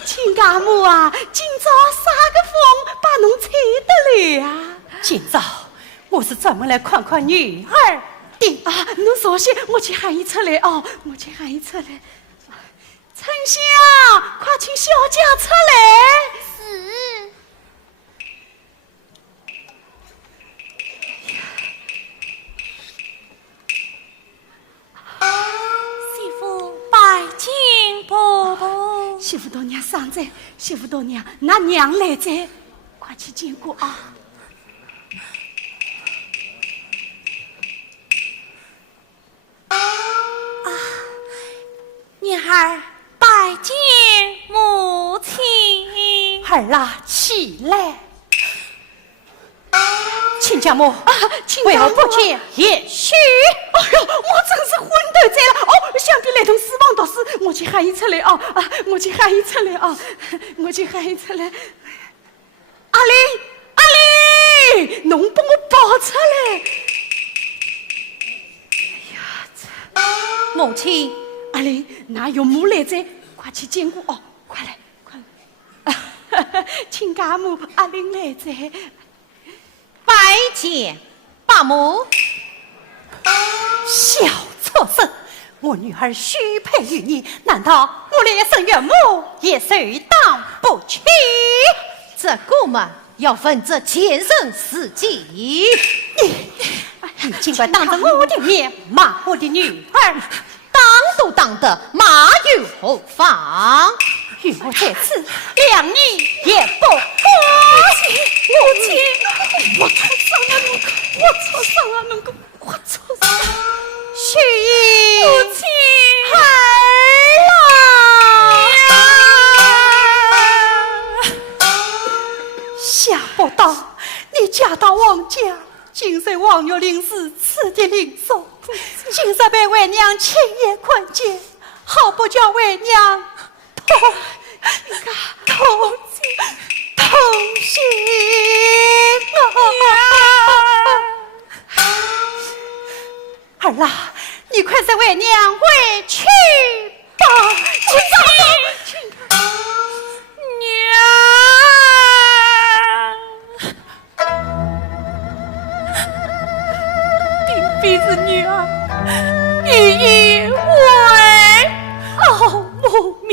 亲家母啊，今朝啥个风把侬吹得来啊？今朝我是专门来看看女儿的啊！侬稍息，我去喊伊出来哦，我去喊伊出来。丞相，快请小姐出来。是。媳妇拜见婆婆。媳妇多娘上在，媳妇多娘，那娘来在，快去见过啊！女儿拜见母亲。儿啊，起来！亲家母，亲家母为何不见也许？哎呦，我真是昏头在了哦！想必来同死亡毒死，我去喊伊出来哦！啊，我去喊伊出来哦！我去喊伊出来。阿玲，阿玲，侬帮我抱出来！哎呀，母亲，阿玲，哪有母来在？快去见过哦！快来，快来！亲家母，阿玲来在。拜见爸母。小畜生，我女儿许配于你，难道我连生岳母也随当不娶？这姑们要问这前生事迹，你尽管当着我的面骂我的女儿，当都当得马有后妨。与我在此两女也不可惜。母亲，我错伤了侬，我错伤了侬，我错伤了。许姨，母亲，想不到你嫁到王家，竟在王月令时此地领送，竟是被为娘亲眼困见，好不叫为娘痛心啊！儿啦，你快再为娘回去吧，去吧，娘，并非是女儿，予以为傲母命。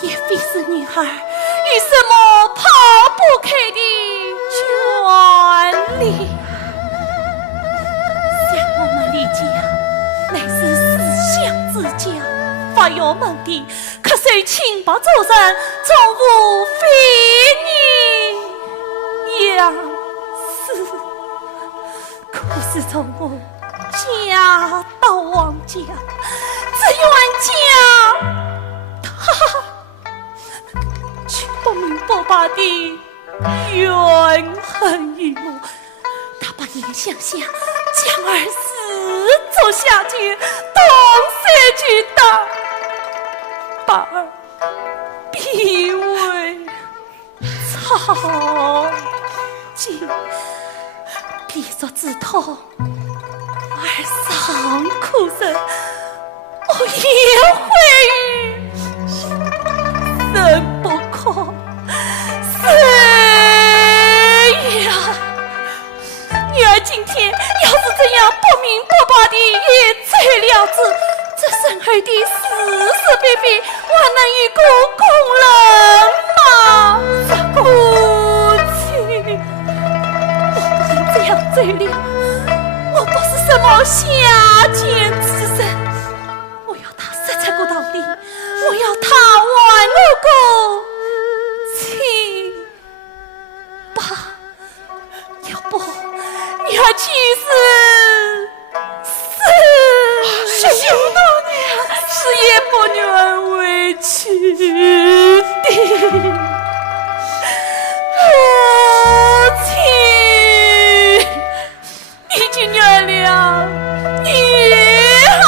也非是女儿有什么抛不开的权利。像我们李家乃是思乡之家，发育门第，可受清白做人，从无非你样式。可是从我嫁到王家，只愿家他却不明不白的怨恨于我，他把念想下将儿死走下去，东山去打，把儿逼为草芥，逼着自痛，儿伤苦声，我也会生不可死呀！女儿今天要是这样不明不白的一醉了之，这生儿的是是非非，我能与共人吗？母亲，我不能这样醉了，我不是什么下贱之人，我要他实在过道理，我要他还我个清白，要不女儿去世是多年，是也不愿委屈的母亲，你去原谅女儿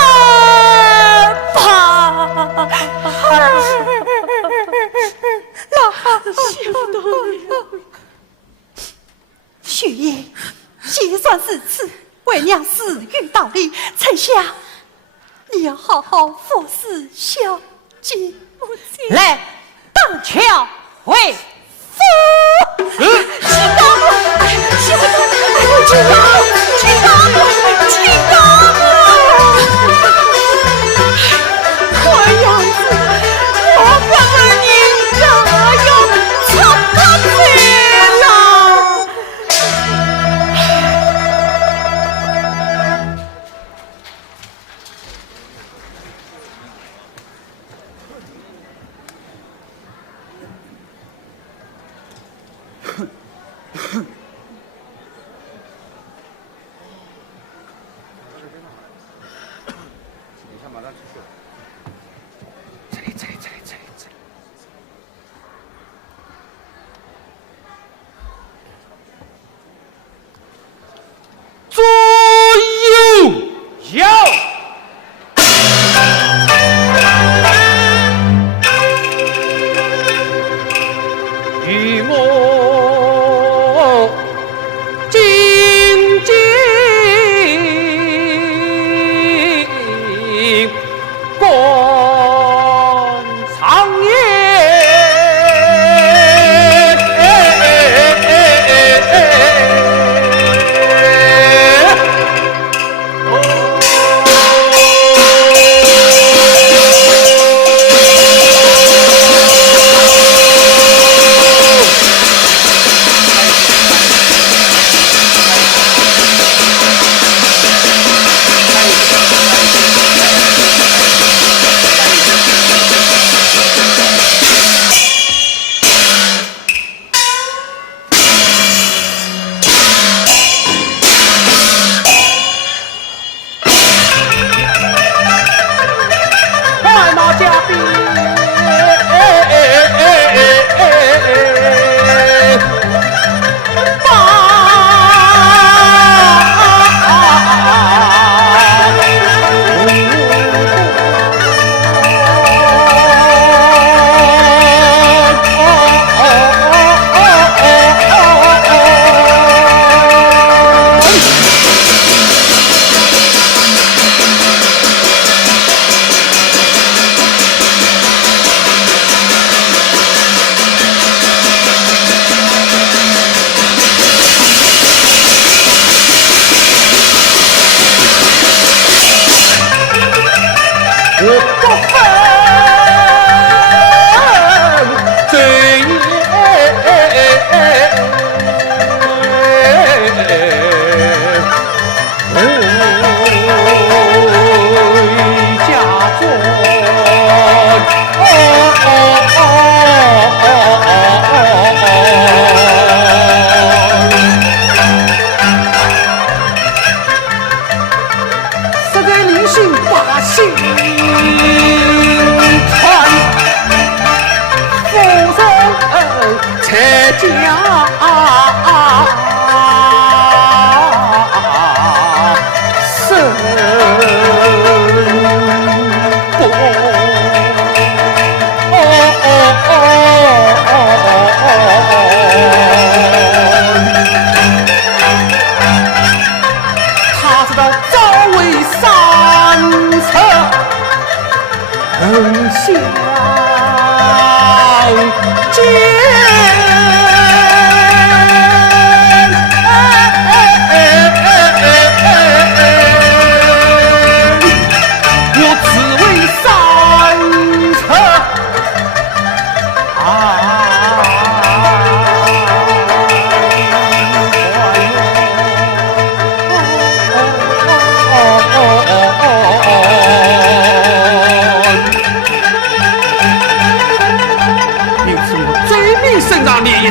吧。许爷，既算是此，为娘死于道理，丞相，你要好好服侍小姐。母亲，来，当桥为夫。请让我，请让我，请让我，请让我。我要死，我不能你这样长大罪了。左右有。与我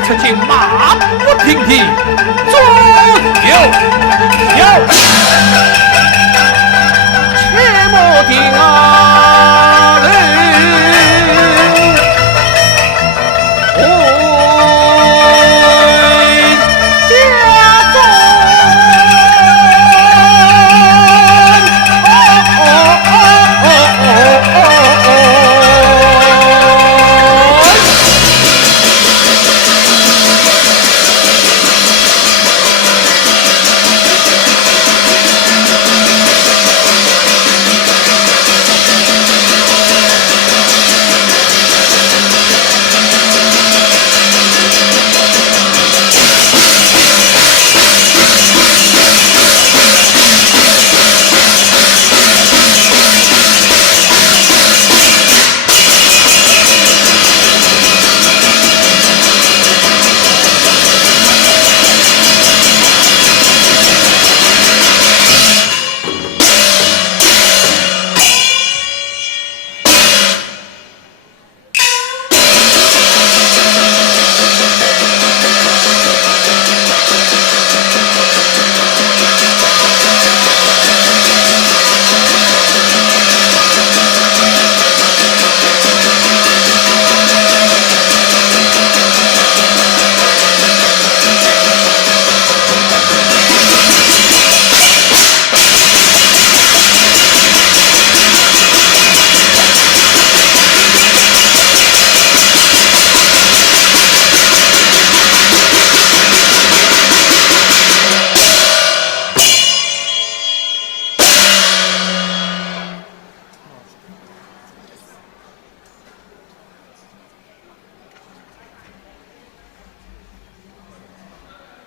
曾经马不停蹄，左右右，切莫定啊嘞！哦，家中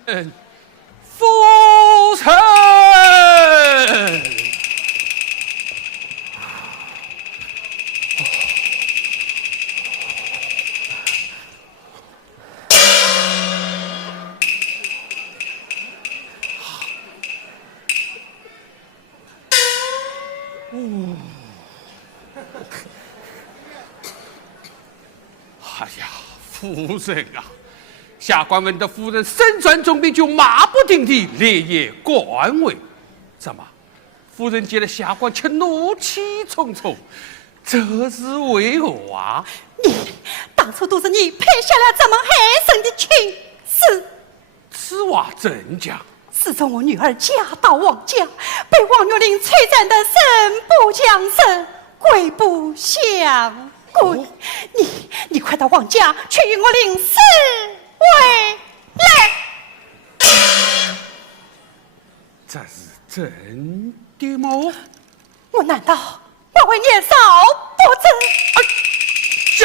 夫人，哎呀，夫人啊！下官闻得夫人身传重病，就马不停蹄连夜赶回。怎么？夫人见了下官，却怒气冲冲，这是为何啊？你当初都是你配下了这门害人的亲事。此话怎讲？自从我女儿嫁到王家，被王玉玲摧残得身不强身，鬼不相归。你快到王家去与我领尸回来。这是真的吗？我难道我为年少不知？呀！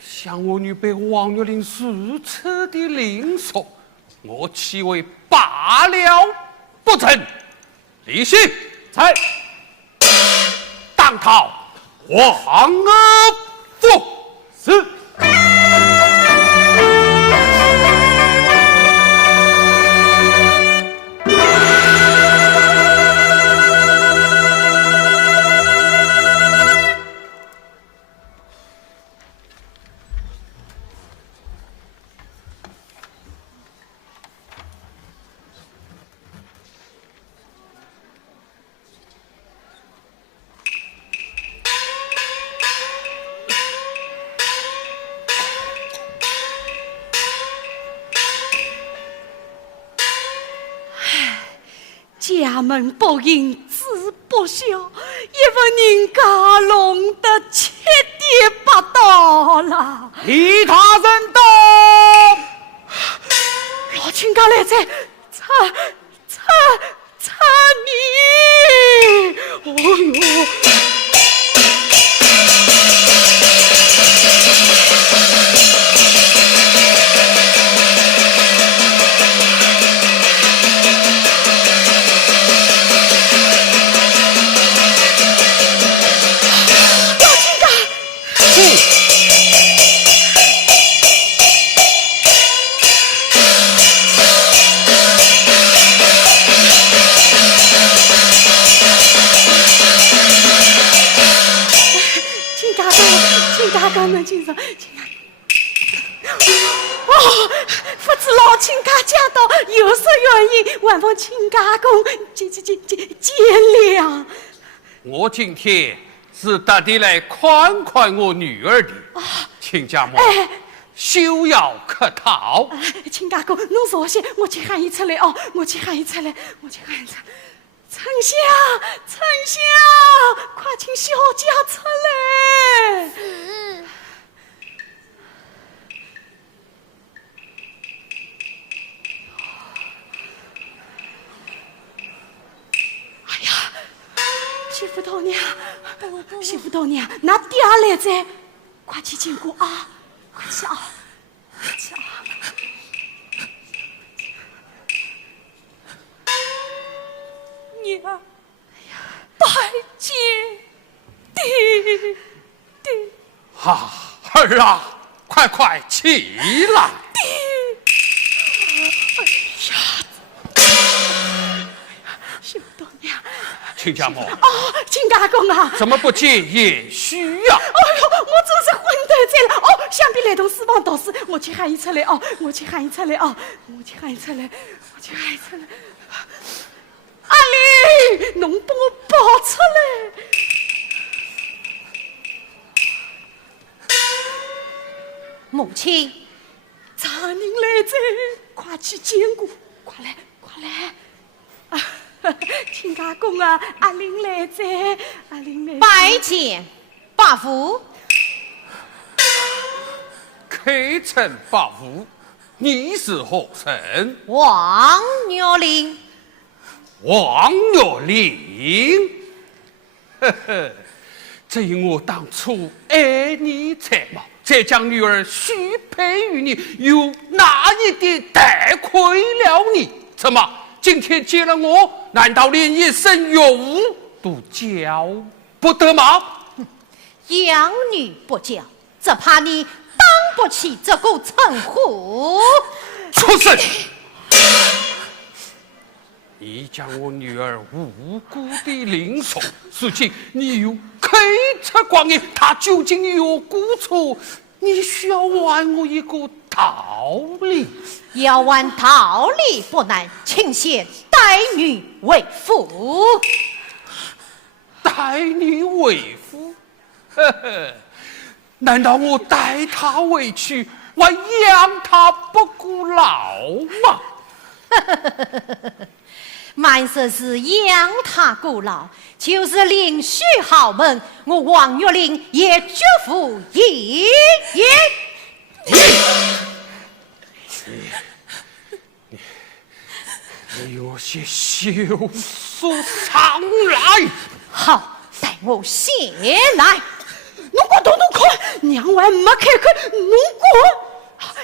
像我女被王玉玲如此的凌辱，我岂为罢了不成？李信，才当讨王阿父。是。家门不幸子不孝，也问人家弄得七跌八倒了。李大人到，老亲家来在，查你！哦哟！不知老亲家驾到，有所原因，万望亲家公见谅。我今天是特地来宽宽我女儿的，亲家母，休要客套。亲家公，侬坐下，我去喊伊出来哦，我去喊伊出来。丞相，快请小姐出来。媳妇头娘，那爹来着，快去见过啊！快去啊！娘，拜见爹。儿啊，快起来！媳妇头娘。亲家母，亲家公啊，怎么不见也虚呀？哎呦，我真是昏头在了。想必来同四方导师，我去喊伊出来。阿丽，侬帮我抱出来。母亲，查人来着，快去见过，快来！亲家公啊，阿玲来着。拜见伯父。开城伯父，你是何人？王玉玲。王玉玲，这因我当初爱你才貌，才将女儿许配于你，又哪一点得亏了你？怎么今天见了我，难道连一声岳父都叫不得吗？养女不教，只怕你当不起这个称呼。畜生！你将我女儿无辜的凌辱，如今你又开车光阴，她究竟有过错？你需要还我一个道理。要还道理不难，请先待女为妇。待你为夫，呵呵，难道我待他为妻，我养他不顾老吗？满说是养他顾老，就是另许豪门，我王月玲也绝不一言。你有些羞耻上来。好，待我先来。侬滚，侬快！娘还没开口，侬滚！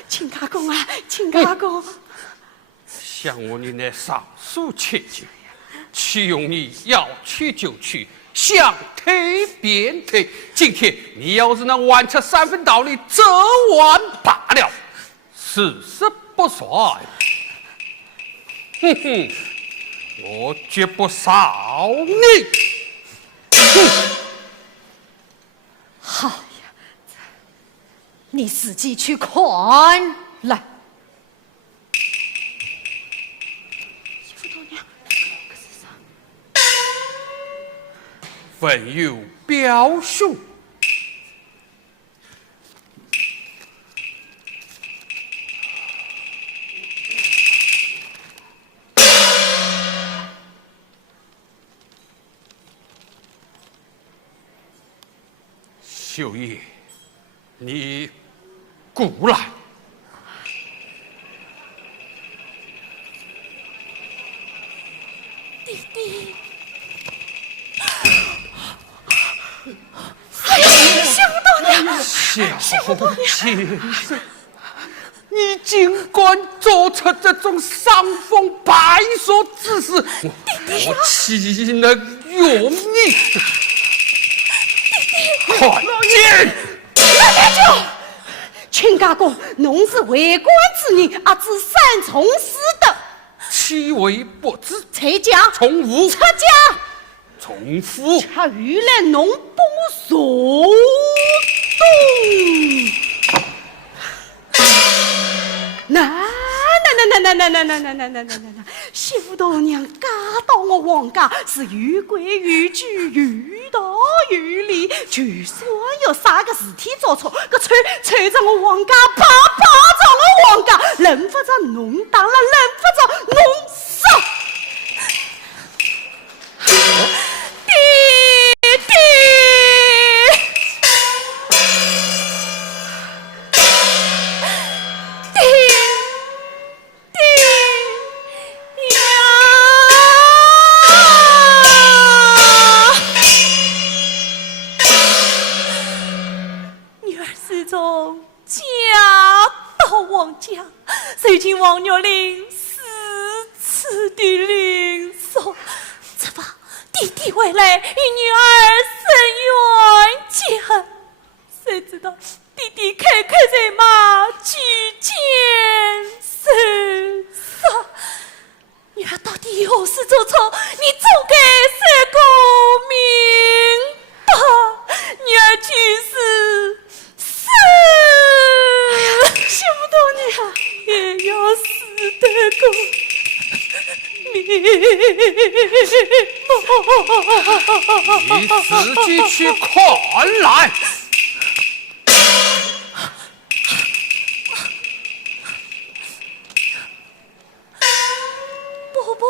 亲家公啊，亲家公。像我你那上述切记，岂用你要去就去，想退便退。今天你要是能玩出3分道理，这完罢了。事实不算，哼哼，我绝不少你。好呀，你自己去看来。本有表兄，秀叶，你过来。弟弟。小先生，你尽管做出这种伤风败俗之事，我岂能容你？快进！亲家公，侬是为官之人，阿知三从四德，其为不知。才讲从无出家，从夫。恰原来侬不所动。那，媳妇大娘嫁到我王家是有规有矩，有道有理，就算有啥个事体做错，个吹着我王家，啪着我王家，轮不着侬当了，轮不着侬杀。最近王月玲四次的领受，只怕弟弟回来与女儿生冤结，谁知道弟弟开在马举剑受杀，女儿到底有事做错，你总该三顾明白，女儿去世媳妇大娘也要死得个你自己去看来。伯伯，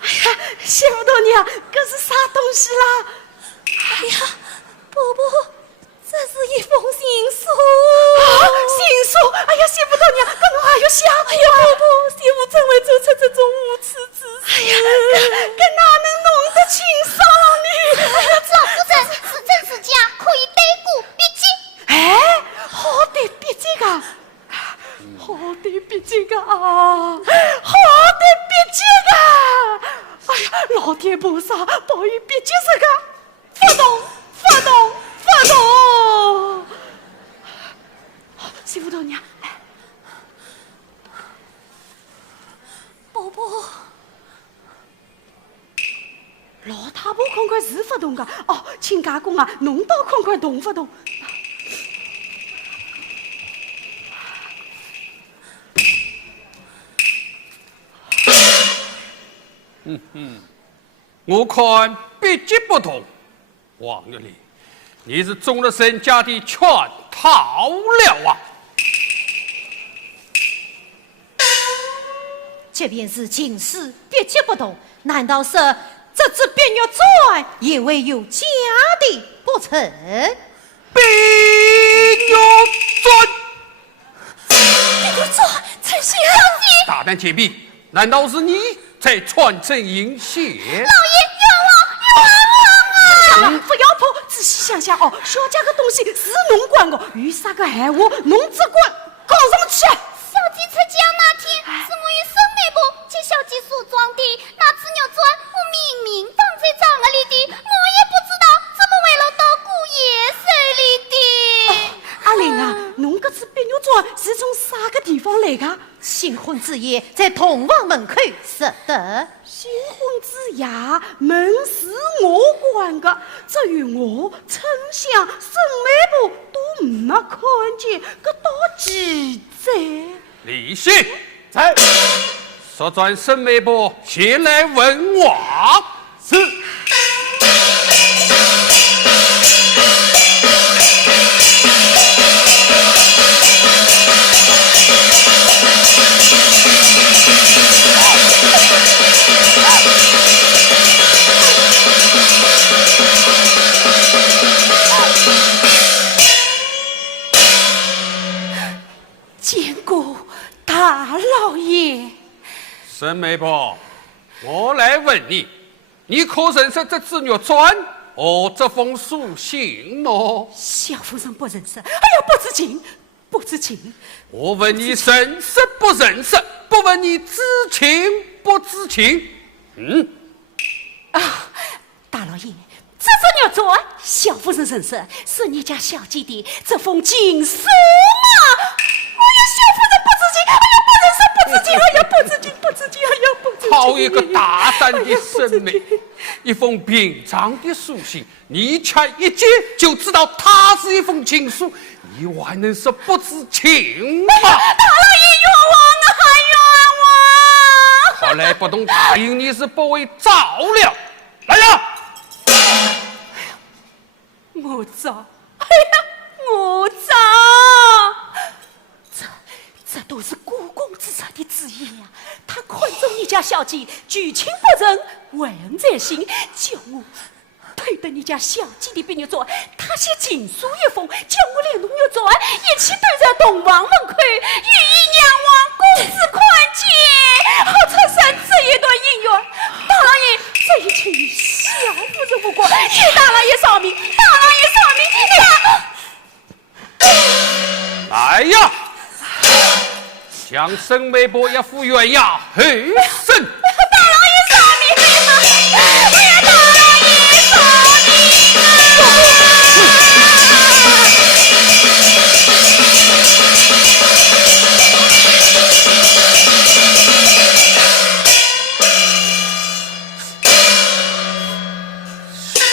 哎呀，媳妇大娘，这是啥东西啦？哎呀，伯伯，这是一封信书。信书！哎呀，媳妇大娘，这侬还有想过？哎呀，伯伯，媳妇怎会做出这种无耻之事？哎呀，这哪能弄得清爽呢？老夫人是真是家，可以对顾必击。哎，好的笔记个，好的笔记个啊，好的笔记个！哎呀，老天菩萨保佑笔记这个发动！媳妇大娘，来，伯伯，老太婆看看是发动个哦，亲家公啊，侬倒看看动不动？我看笔迹不同，王月林，你是中了沈家的圈套了啊！即便是进士，别急不动，难道是这只变玉钻也未有假的不成？变玉钻，变玉钻，丞相，大胆揭秘，难道是你在传承淫邪？不要跑，仔细想想哦，小家个东西是侬管的，有啥个闲话，侬只管搞什么去？小鸡出嫁那天，是我与沈美婆接小鸡所装的那只玉钻，我明明放在帐子里的，我也不知道怎么会落到姑爷手里的。阿玲啊，侬搿只变玉钻是从啥个地方来的？新婚之夜在同房门口拾得。新婚之夜，门是我管的，至于我丞相、沈美婆都没看见，搿到几在？李信在，速转沈美婆前来问话。是。见过大老爷。沈美婆，我来问你，你可认识这只玉钻？这封书信么？小夫人不认识。哎呀，不知情，不知情。我问你认识不认识，不问你知情不知情。大老爷，这只玉钻，小夫人认识，是你家小姐的这封情书嘛？哎呀，小夫人不知情，哎呀，不认识，不知情，哎呀，不知情，不知情，哎呀，不知情。好一个大胆的审美！一封平常的书信，你却一接就知道它是一封情书，你还能是不知情吗？大老爷冤枉啊，还冤枉！后来不懂答应你是不为照料，来呀！我造，哎呀，我造！这都是孤公之策的旨意呀！他看中你家小姐，举情不仁，为人在心，叫我推得你家小姐的变玉钻，他写情书一封，叫我连侬玉钻一起对在洞房门口，予以娘王公子宽见，好产生这一段姻缘。大老爷，这一切与小夫人无关，请大老爷赏明，大老爷赏明。来呀！将沈美婆一副鸳鸯黑身。大老爷赏明啊！哎呀，大老爷赏明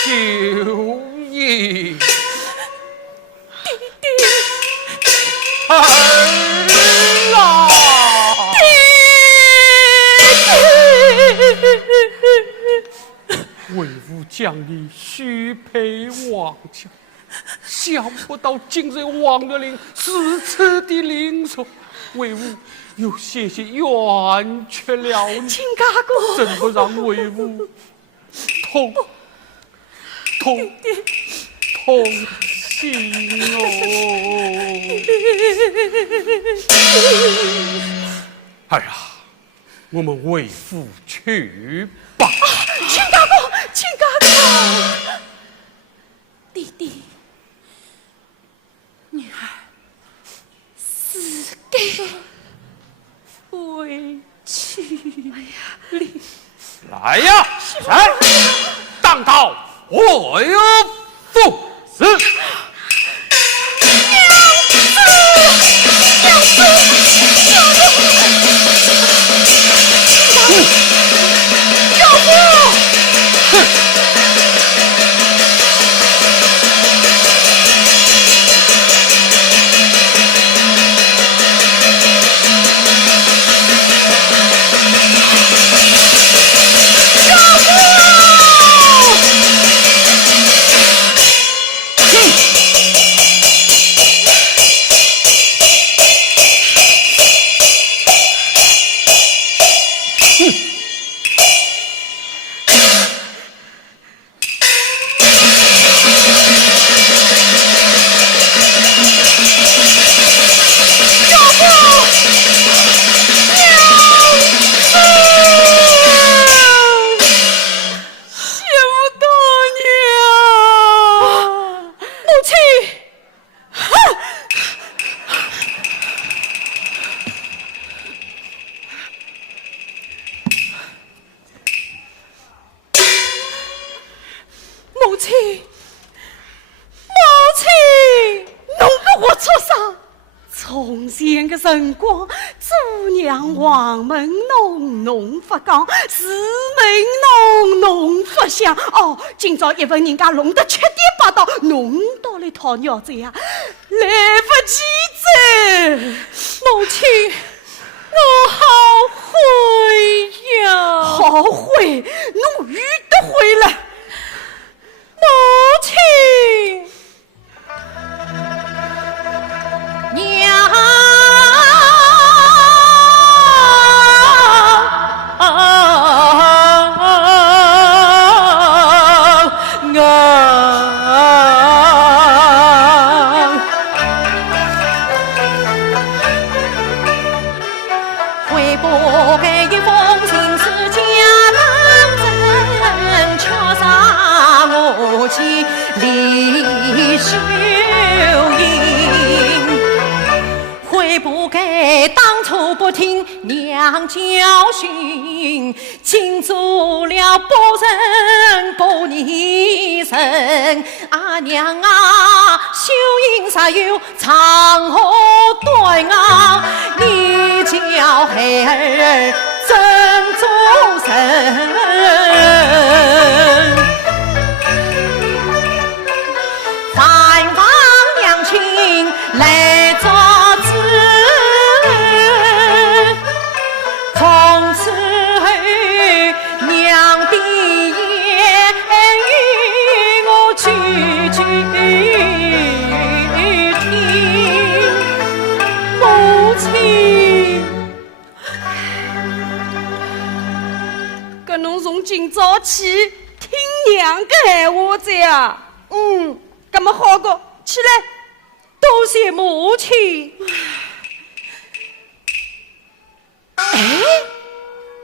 秀英，弟，儿啊！为吾将你许配王家，想不到今日王月龄如此的灵手，为吾又些许冤屈了你，亲家哥，真不让为吾痛心哦！哎呀，我们为父去吧。亲家哥，亲家哥，弟，女儿是该回去了。来呀，来，当道为父是。娘母亲，母亲，侬给我出啥？从前的辰光，祖娘黄门侬不讲，四门侬不想。哦，今朝一问人家弄得七颠八倒，侬到来讨鸟子呀，来不及走。母亲，我后悔呀！后悔？侬遇得回来？母亲，娘回拨给一封信是家当真，却杀我妻李秀英。回拨给当初不听娘教训，竟做了不仁不义人。啊娘啊，秀英啥有长河断啊，你叫孩儿真做人。反方娘亲来作证，从此后娘的言语我句句听。母亲，搿侬从今朝起听娘的闲话子呀。搿么好个，起来。多谢母亲。哎，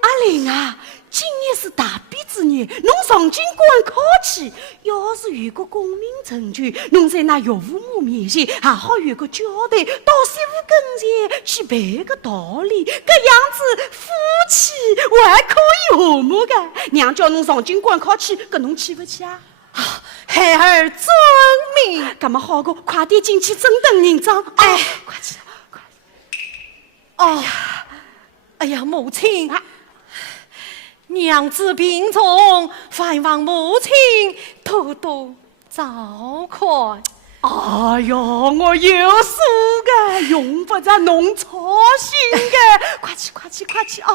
阿玲啊，今年是大比之年，侬上京官考去，要是有个功名成就，侬在那岳父母面前也好有个交代，到媳妇跟前去办个道理，搿样子夫妻还可以和睦个。娘叫侬上京官考去，搿侬去不去啊？孩儿遵命。搿么好个，快点进去整顿人帐。哎，快去，快！哦，哎呀，母亲，娘子病重，烦望母亲多多照看。哎呀，我有数个，用不着侬操心个。快去，快去，快去啊！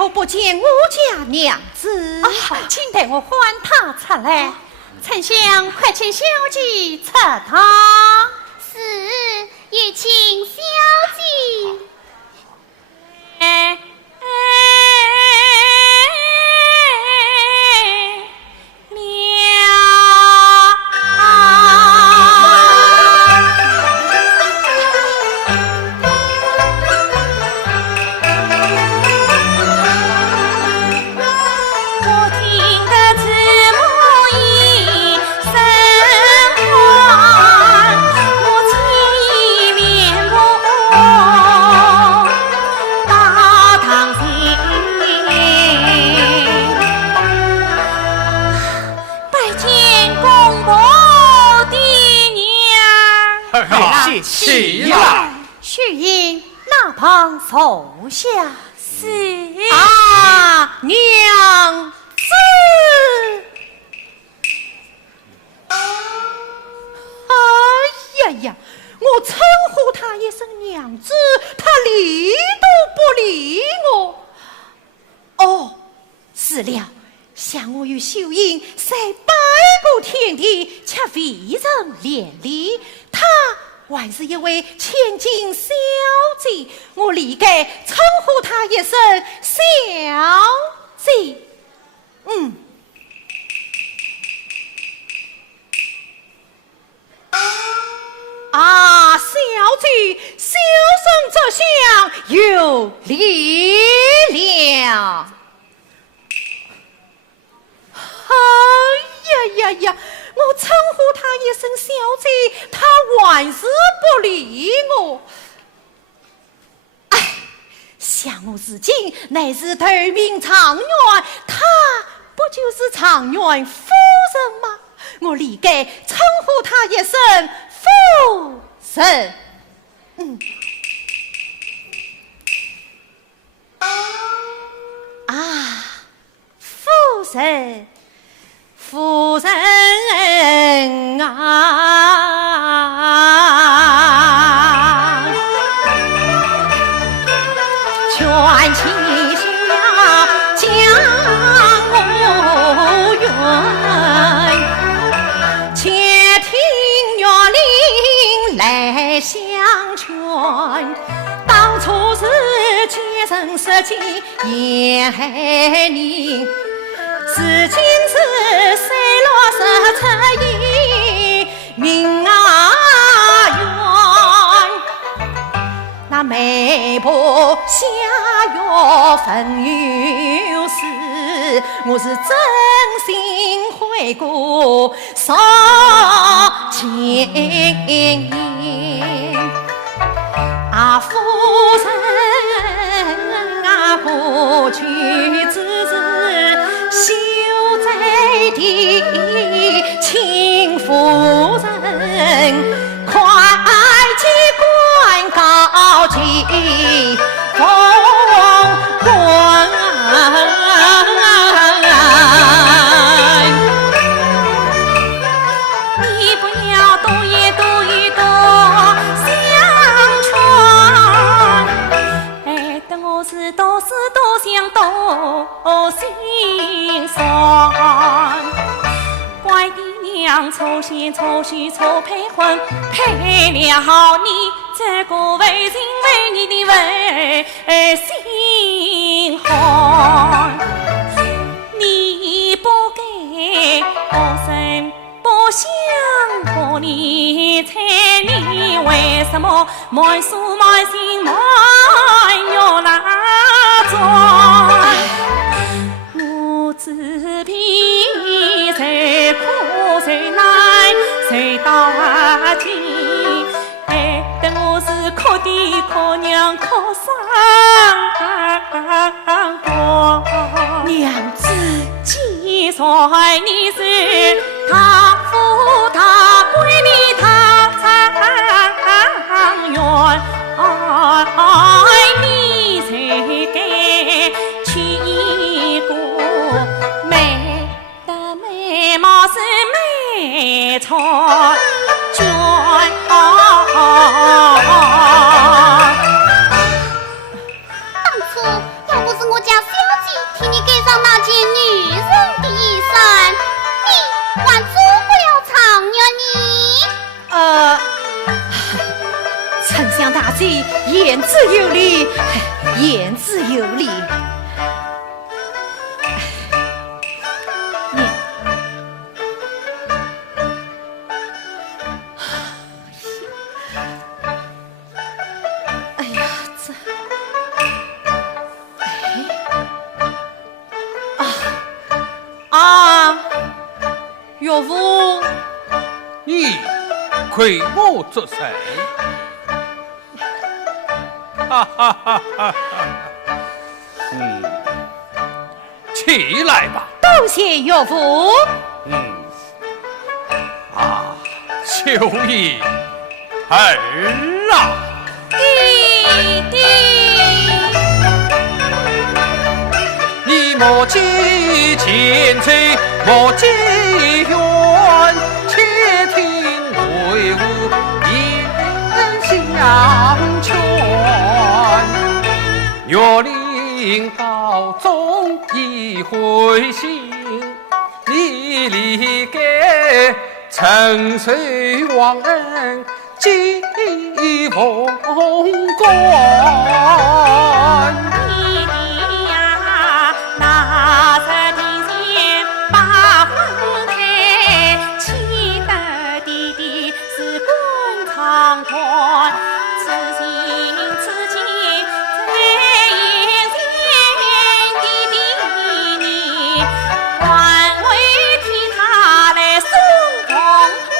何不见我家娘子？请带我唤她出来。丞相，快请小姐出堂。是，也请小姐。起来，旭英那旁坐下。是啊，娘子。哎呀，我称呼她一声娘子，她理都不理我。哦，是了，想我与秀英虽拜过天地，却未曾连理，她还是一位千金小姐，我理该称呼她一声小姐。啊，小姐，小生这厢有礼了。呀，我称呼她一声小姐，她还是不理我。哎，想我如今乃是头名常院，她不就是常院夫人吗？我理该称呼她一声夫人。夫人。夫人啊，劝妻下将我怨，且听岳林来相劝。当初是奸臣设计掩害你，如今是水落石出意命冤，那媒婆下药分有事，我是真心悔过少情言。啊，夫人啊，过去之事休在地，请夫人快去官告祭封官。你不要多言多语多相传，害得我是多思多想多心酸。怪爹娘错先错许错配婚，配了你，这个为人为你的为心寒。你不该不生不想过你猜你为什么满手满心满药那装？我自贫谁苦谁难谁到今，害得我是哭爹哭娘哭伤过。娘子，既然你是他夫他闺女他长远，你才该娶一个美的美貌是美娇娟。当初要不是我家小计言之有理，言之有理。哎呀，这，岳父，你亏我作甚？哈哈哈哈！起来吧。多谢岳父。秋意儿啊！弟弟，你莫急前催，莫急怨，且听为吾言相劝。岳领导终已回心，你理该沉睡忘恩记风光。弟弟呀，那日庭前把婚开，岂得弟弟是官场官，此情此情再应见弟弟你，还未替他来送红花。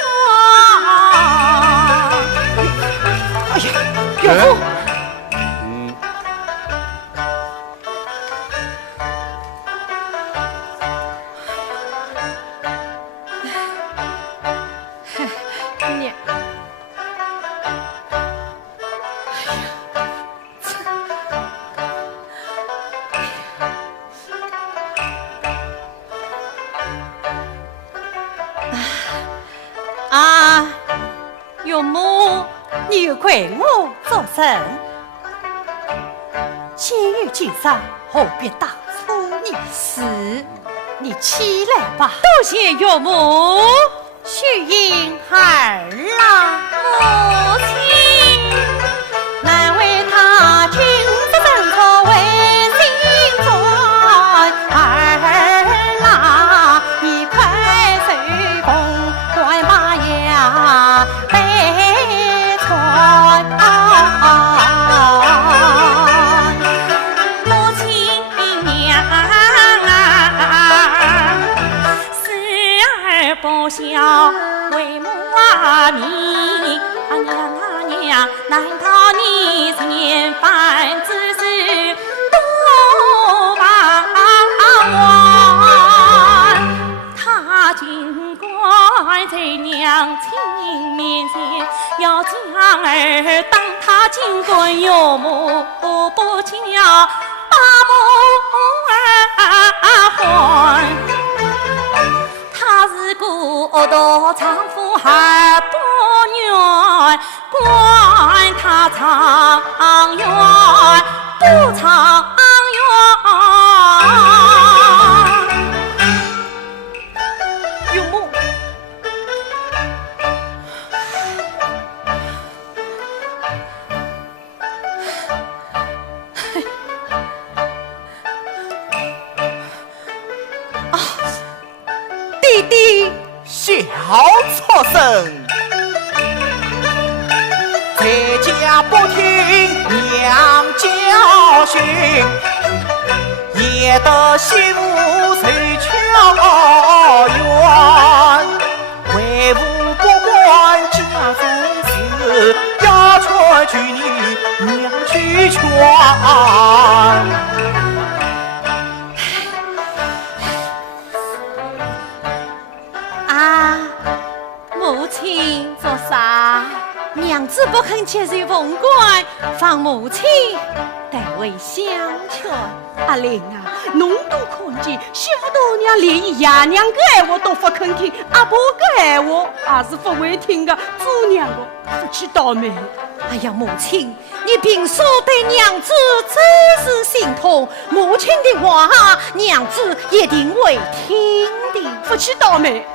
哎呀，岳父。娘，岳母，你又怪我做甚？千语君上，何必打错你事？你起来吧。多谢岳母。虚应儿郎母亲，难为他君子生错为心酸。儿郎，你快随风快马呀北川。母亲娘，死儿不孝为母啊命，娘，难道你前番之事都忘完？他尽管在娘亲面前要将儿当他金冠岳母不叫把母儿还。他是孤独丈夫还不愿，管他长远不长远。岳母，弟弟，小畜生，在家不听娘教训，也得媳妇谁巧冤？为吾不管家中事，要出去你娘去劝。母亲做啥？娘子不肯接受凤冠，放母亲代为相劝。阿玲啊，侬都看见小豆娘连爷娘的闲话都不肯听，阿婆的闲话也是不会听的，做娘的不去倒霉。哎呀，母亲，你平说对娘子真是心痛，母亲的话娘子一定会听的。不去倒霉，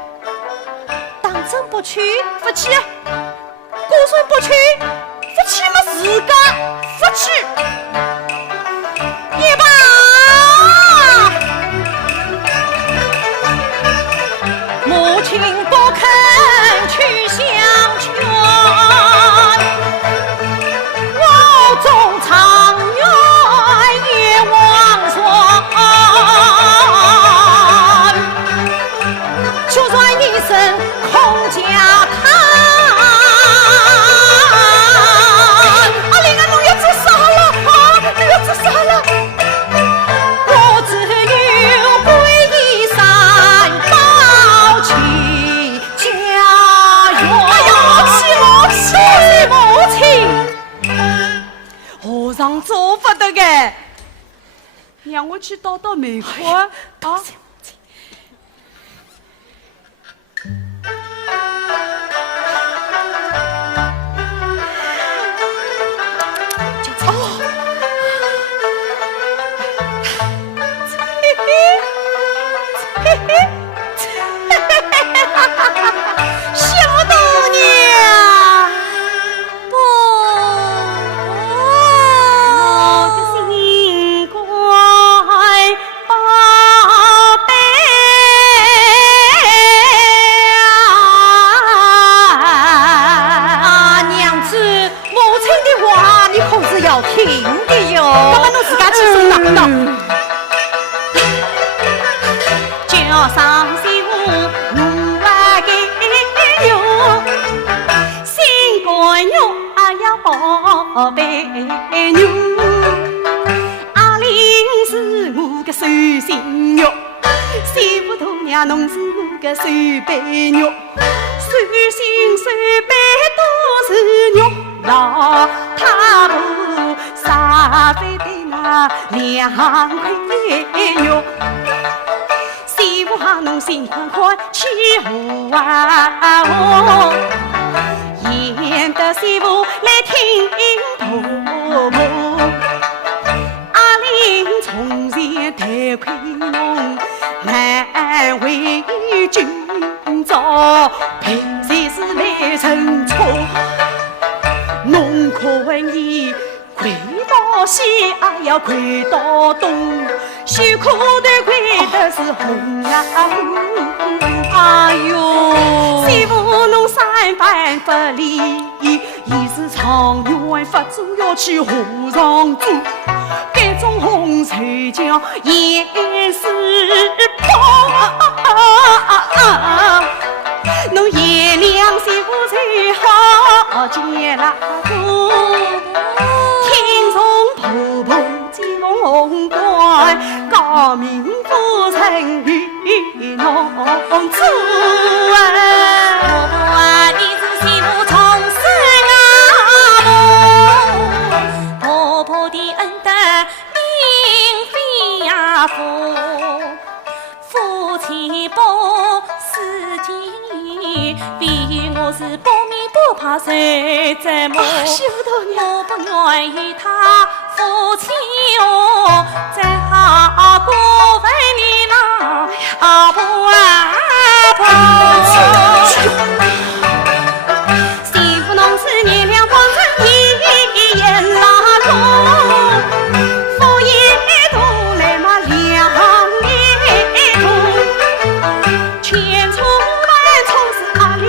当真不去？不去，姑孙不去，不去么自家不去，也罢。母亲不肯去相劝，我终长远也忘算。就算一生空家叹，阿玲啊，侬要做啥了啊？你要做啥了？我只有皈依三宝齐家园。哎呀，母亲，和尚做不得的，让我去倒倒煤火啊！小豆娘，不，我的心乖宝贝啊，娘子，母亲的话你可是要听的哟。干嘛侬自家去送哪呢？叫上媳妇我爱给哟，心肝肉啊呀宝贝牛，阿玲是我的手心肉，媳妇大娘侬是我的手背肉，手心手背都是肉，老太婆杀肥的那2块肉。媳妇哈侬心宽宽去胡啊哦，演得媳妇来听婆婆，阿玲从前太亏侬难为君朝，凭谁是来认错？侬看伊跪到西，也要跪到东，羞苦的跪的是红啊！哎呦，媳妇侬三番不离，伊是长远发主要去和尚做，这种红水叫也是包。侬爷娘媳妇最好结拉姑，听从婆婆接龙官，高明夫人与侬做啊。婆婆啊，你是媳妇从生啊母，婆婆的恩德并非呀父，夫妻不私情，为我是不明不怕受折磨。我不愿与他夫妻哦，再好过问你那阿婆啊婆。媳妇侬是年亮光成一眼拉中，佛爷都来嘛两眼中，千错万错是阿玲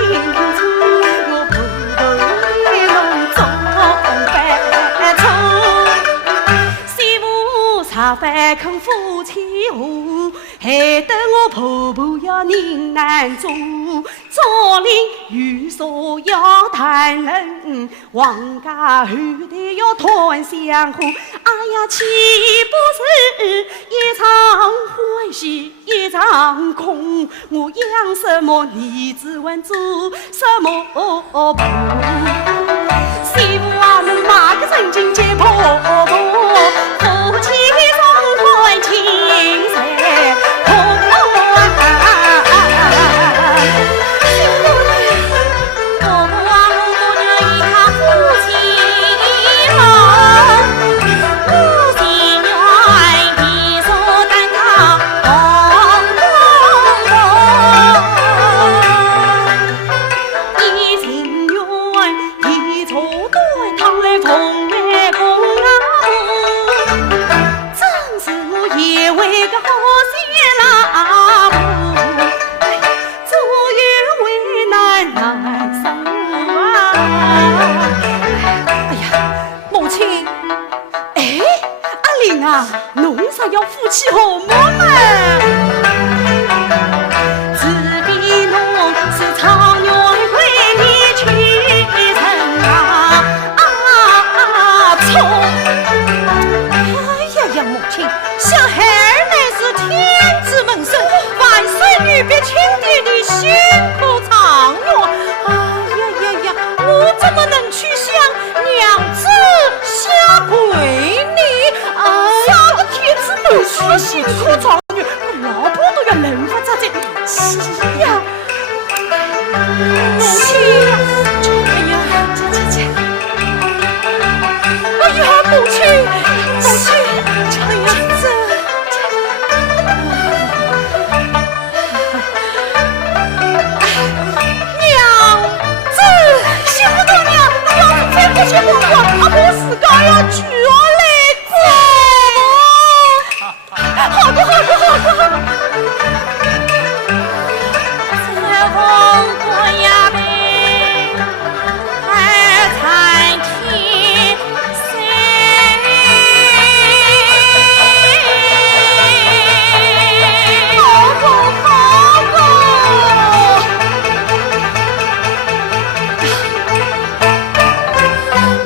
错，我不懂侬总犯错。媳妇茶饭肯夫妻和，害得我婆婆要人难做，早领玉锁要谈人，王家后头要团香火。哎呀，岂不是一场欢喜一场空？我养什么你只问做什么婆？媳妇啊，侬马个正经接婆婆，夫妻双团情深红啊！婆婆啊，我不愿意他夫妻好，我情愿一手担当红光荣，一情愿一哎呀，母亲，哎，阿玲啊，侬啥要夫妻好么嘛？只比侬是草原为你去人啊冲！哎呀呀，母亲，小孩儿乃是天子门生，万岁御别钦点的辛苦长远。哎呀呀呀，我怎么能去向娘子下跪呢？啥个天子门去辛苦长远，我老婆都要能发咋子？是呀，母亲，哎呀，哎呀，母亲，哎呀，娘子，媳妇大娘，你要是再不去问我，我自个要举来过。好的，好的，好的。此后过呀呗，二餐天好过，好过。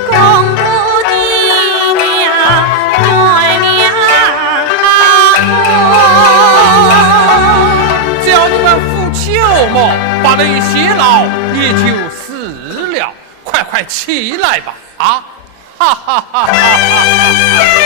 公主的娘，娘只要你们夫妻二么，把那些老也就是了。快快起来吧！啊，哈哈哈哈哈！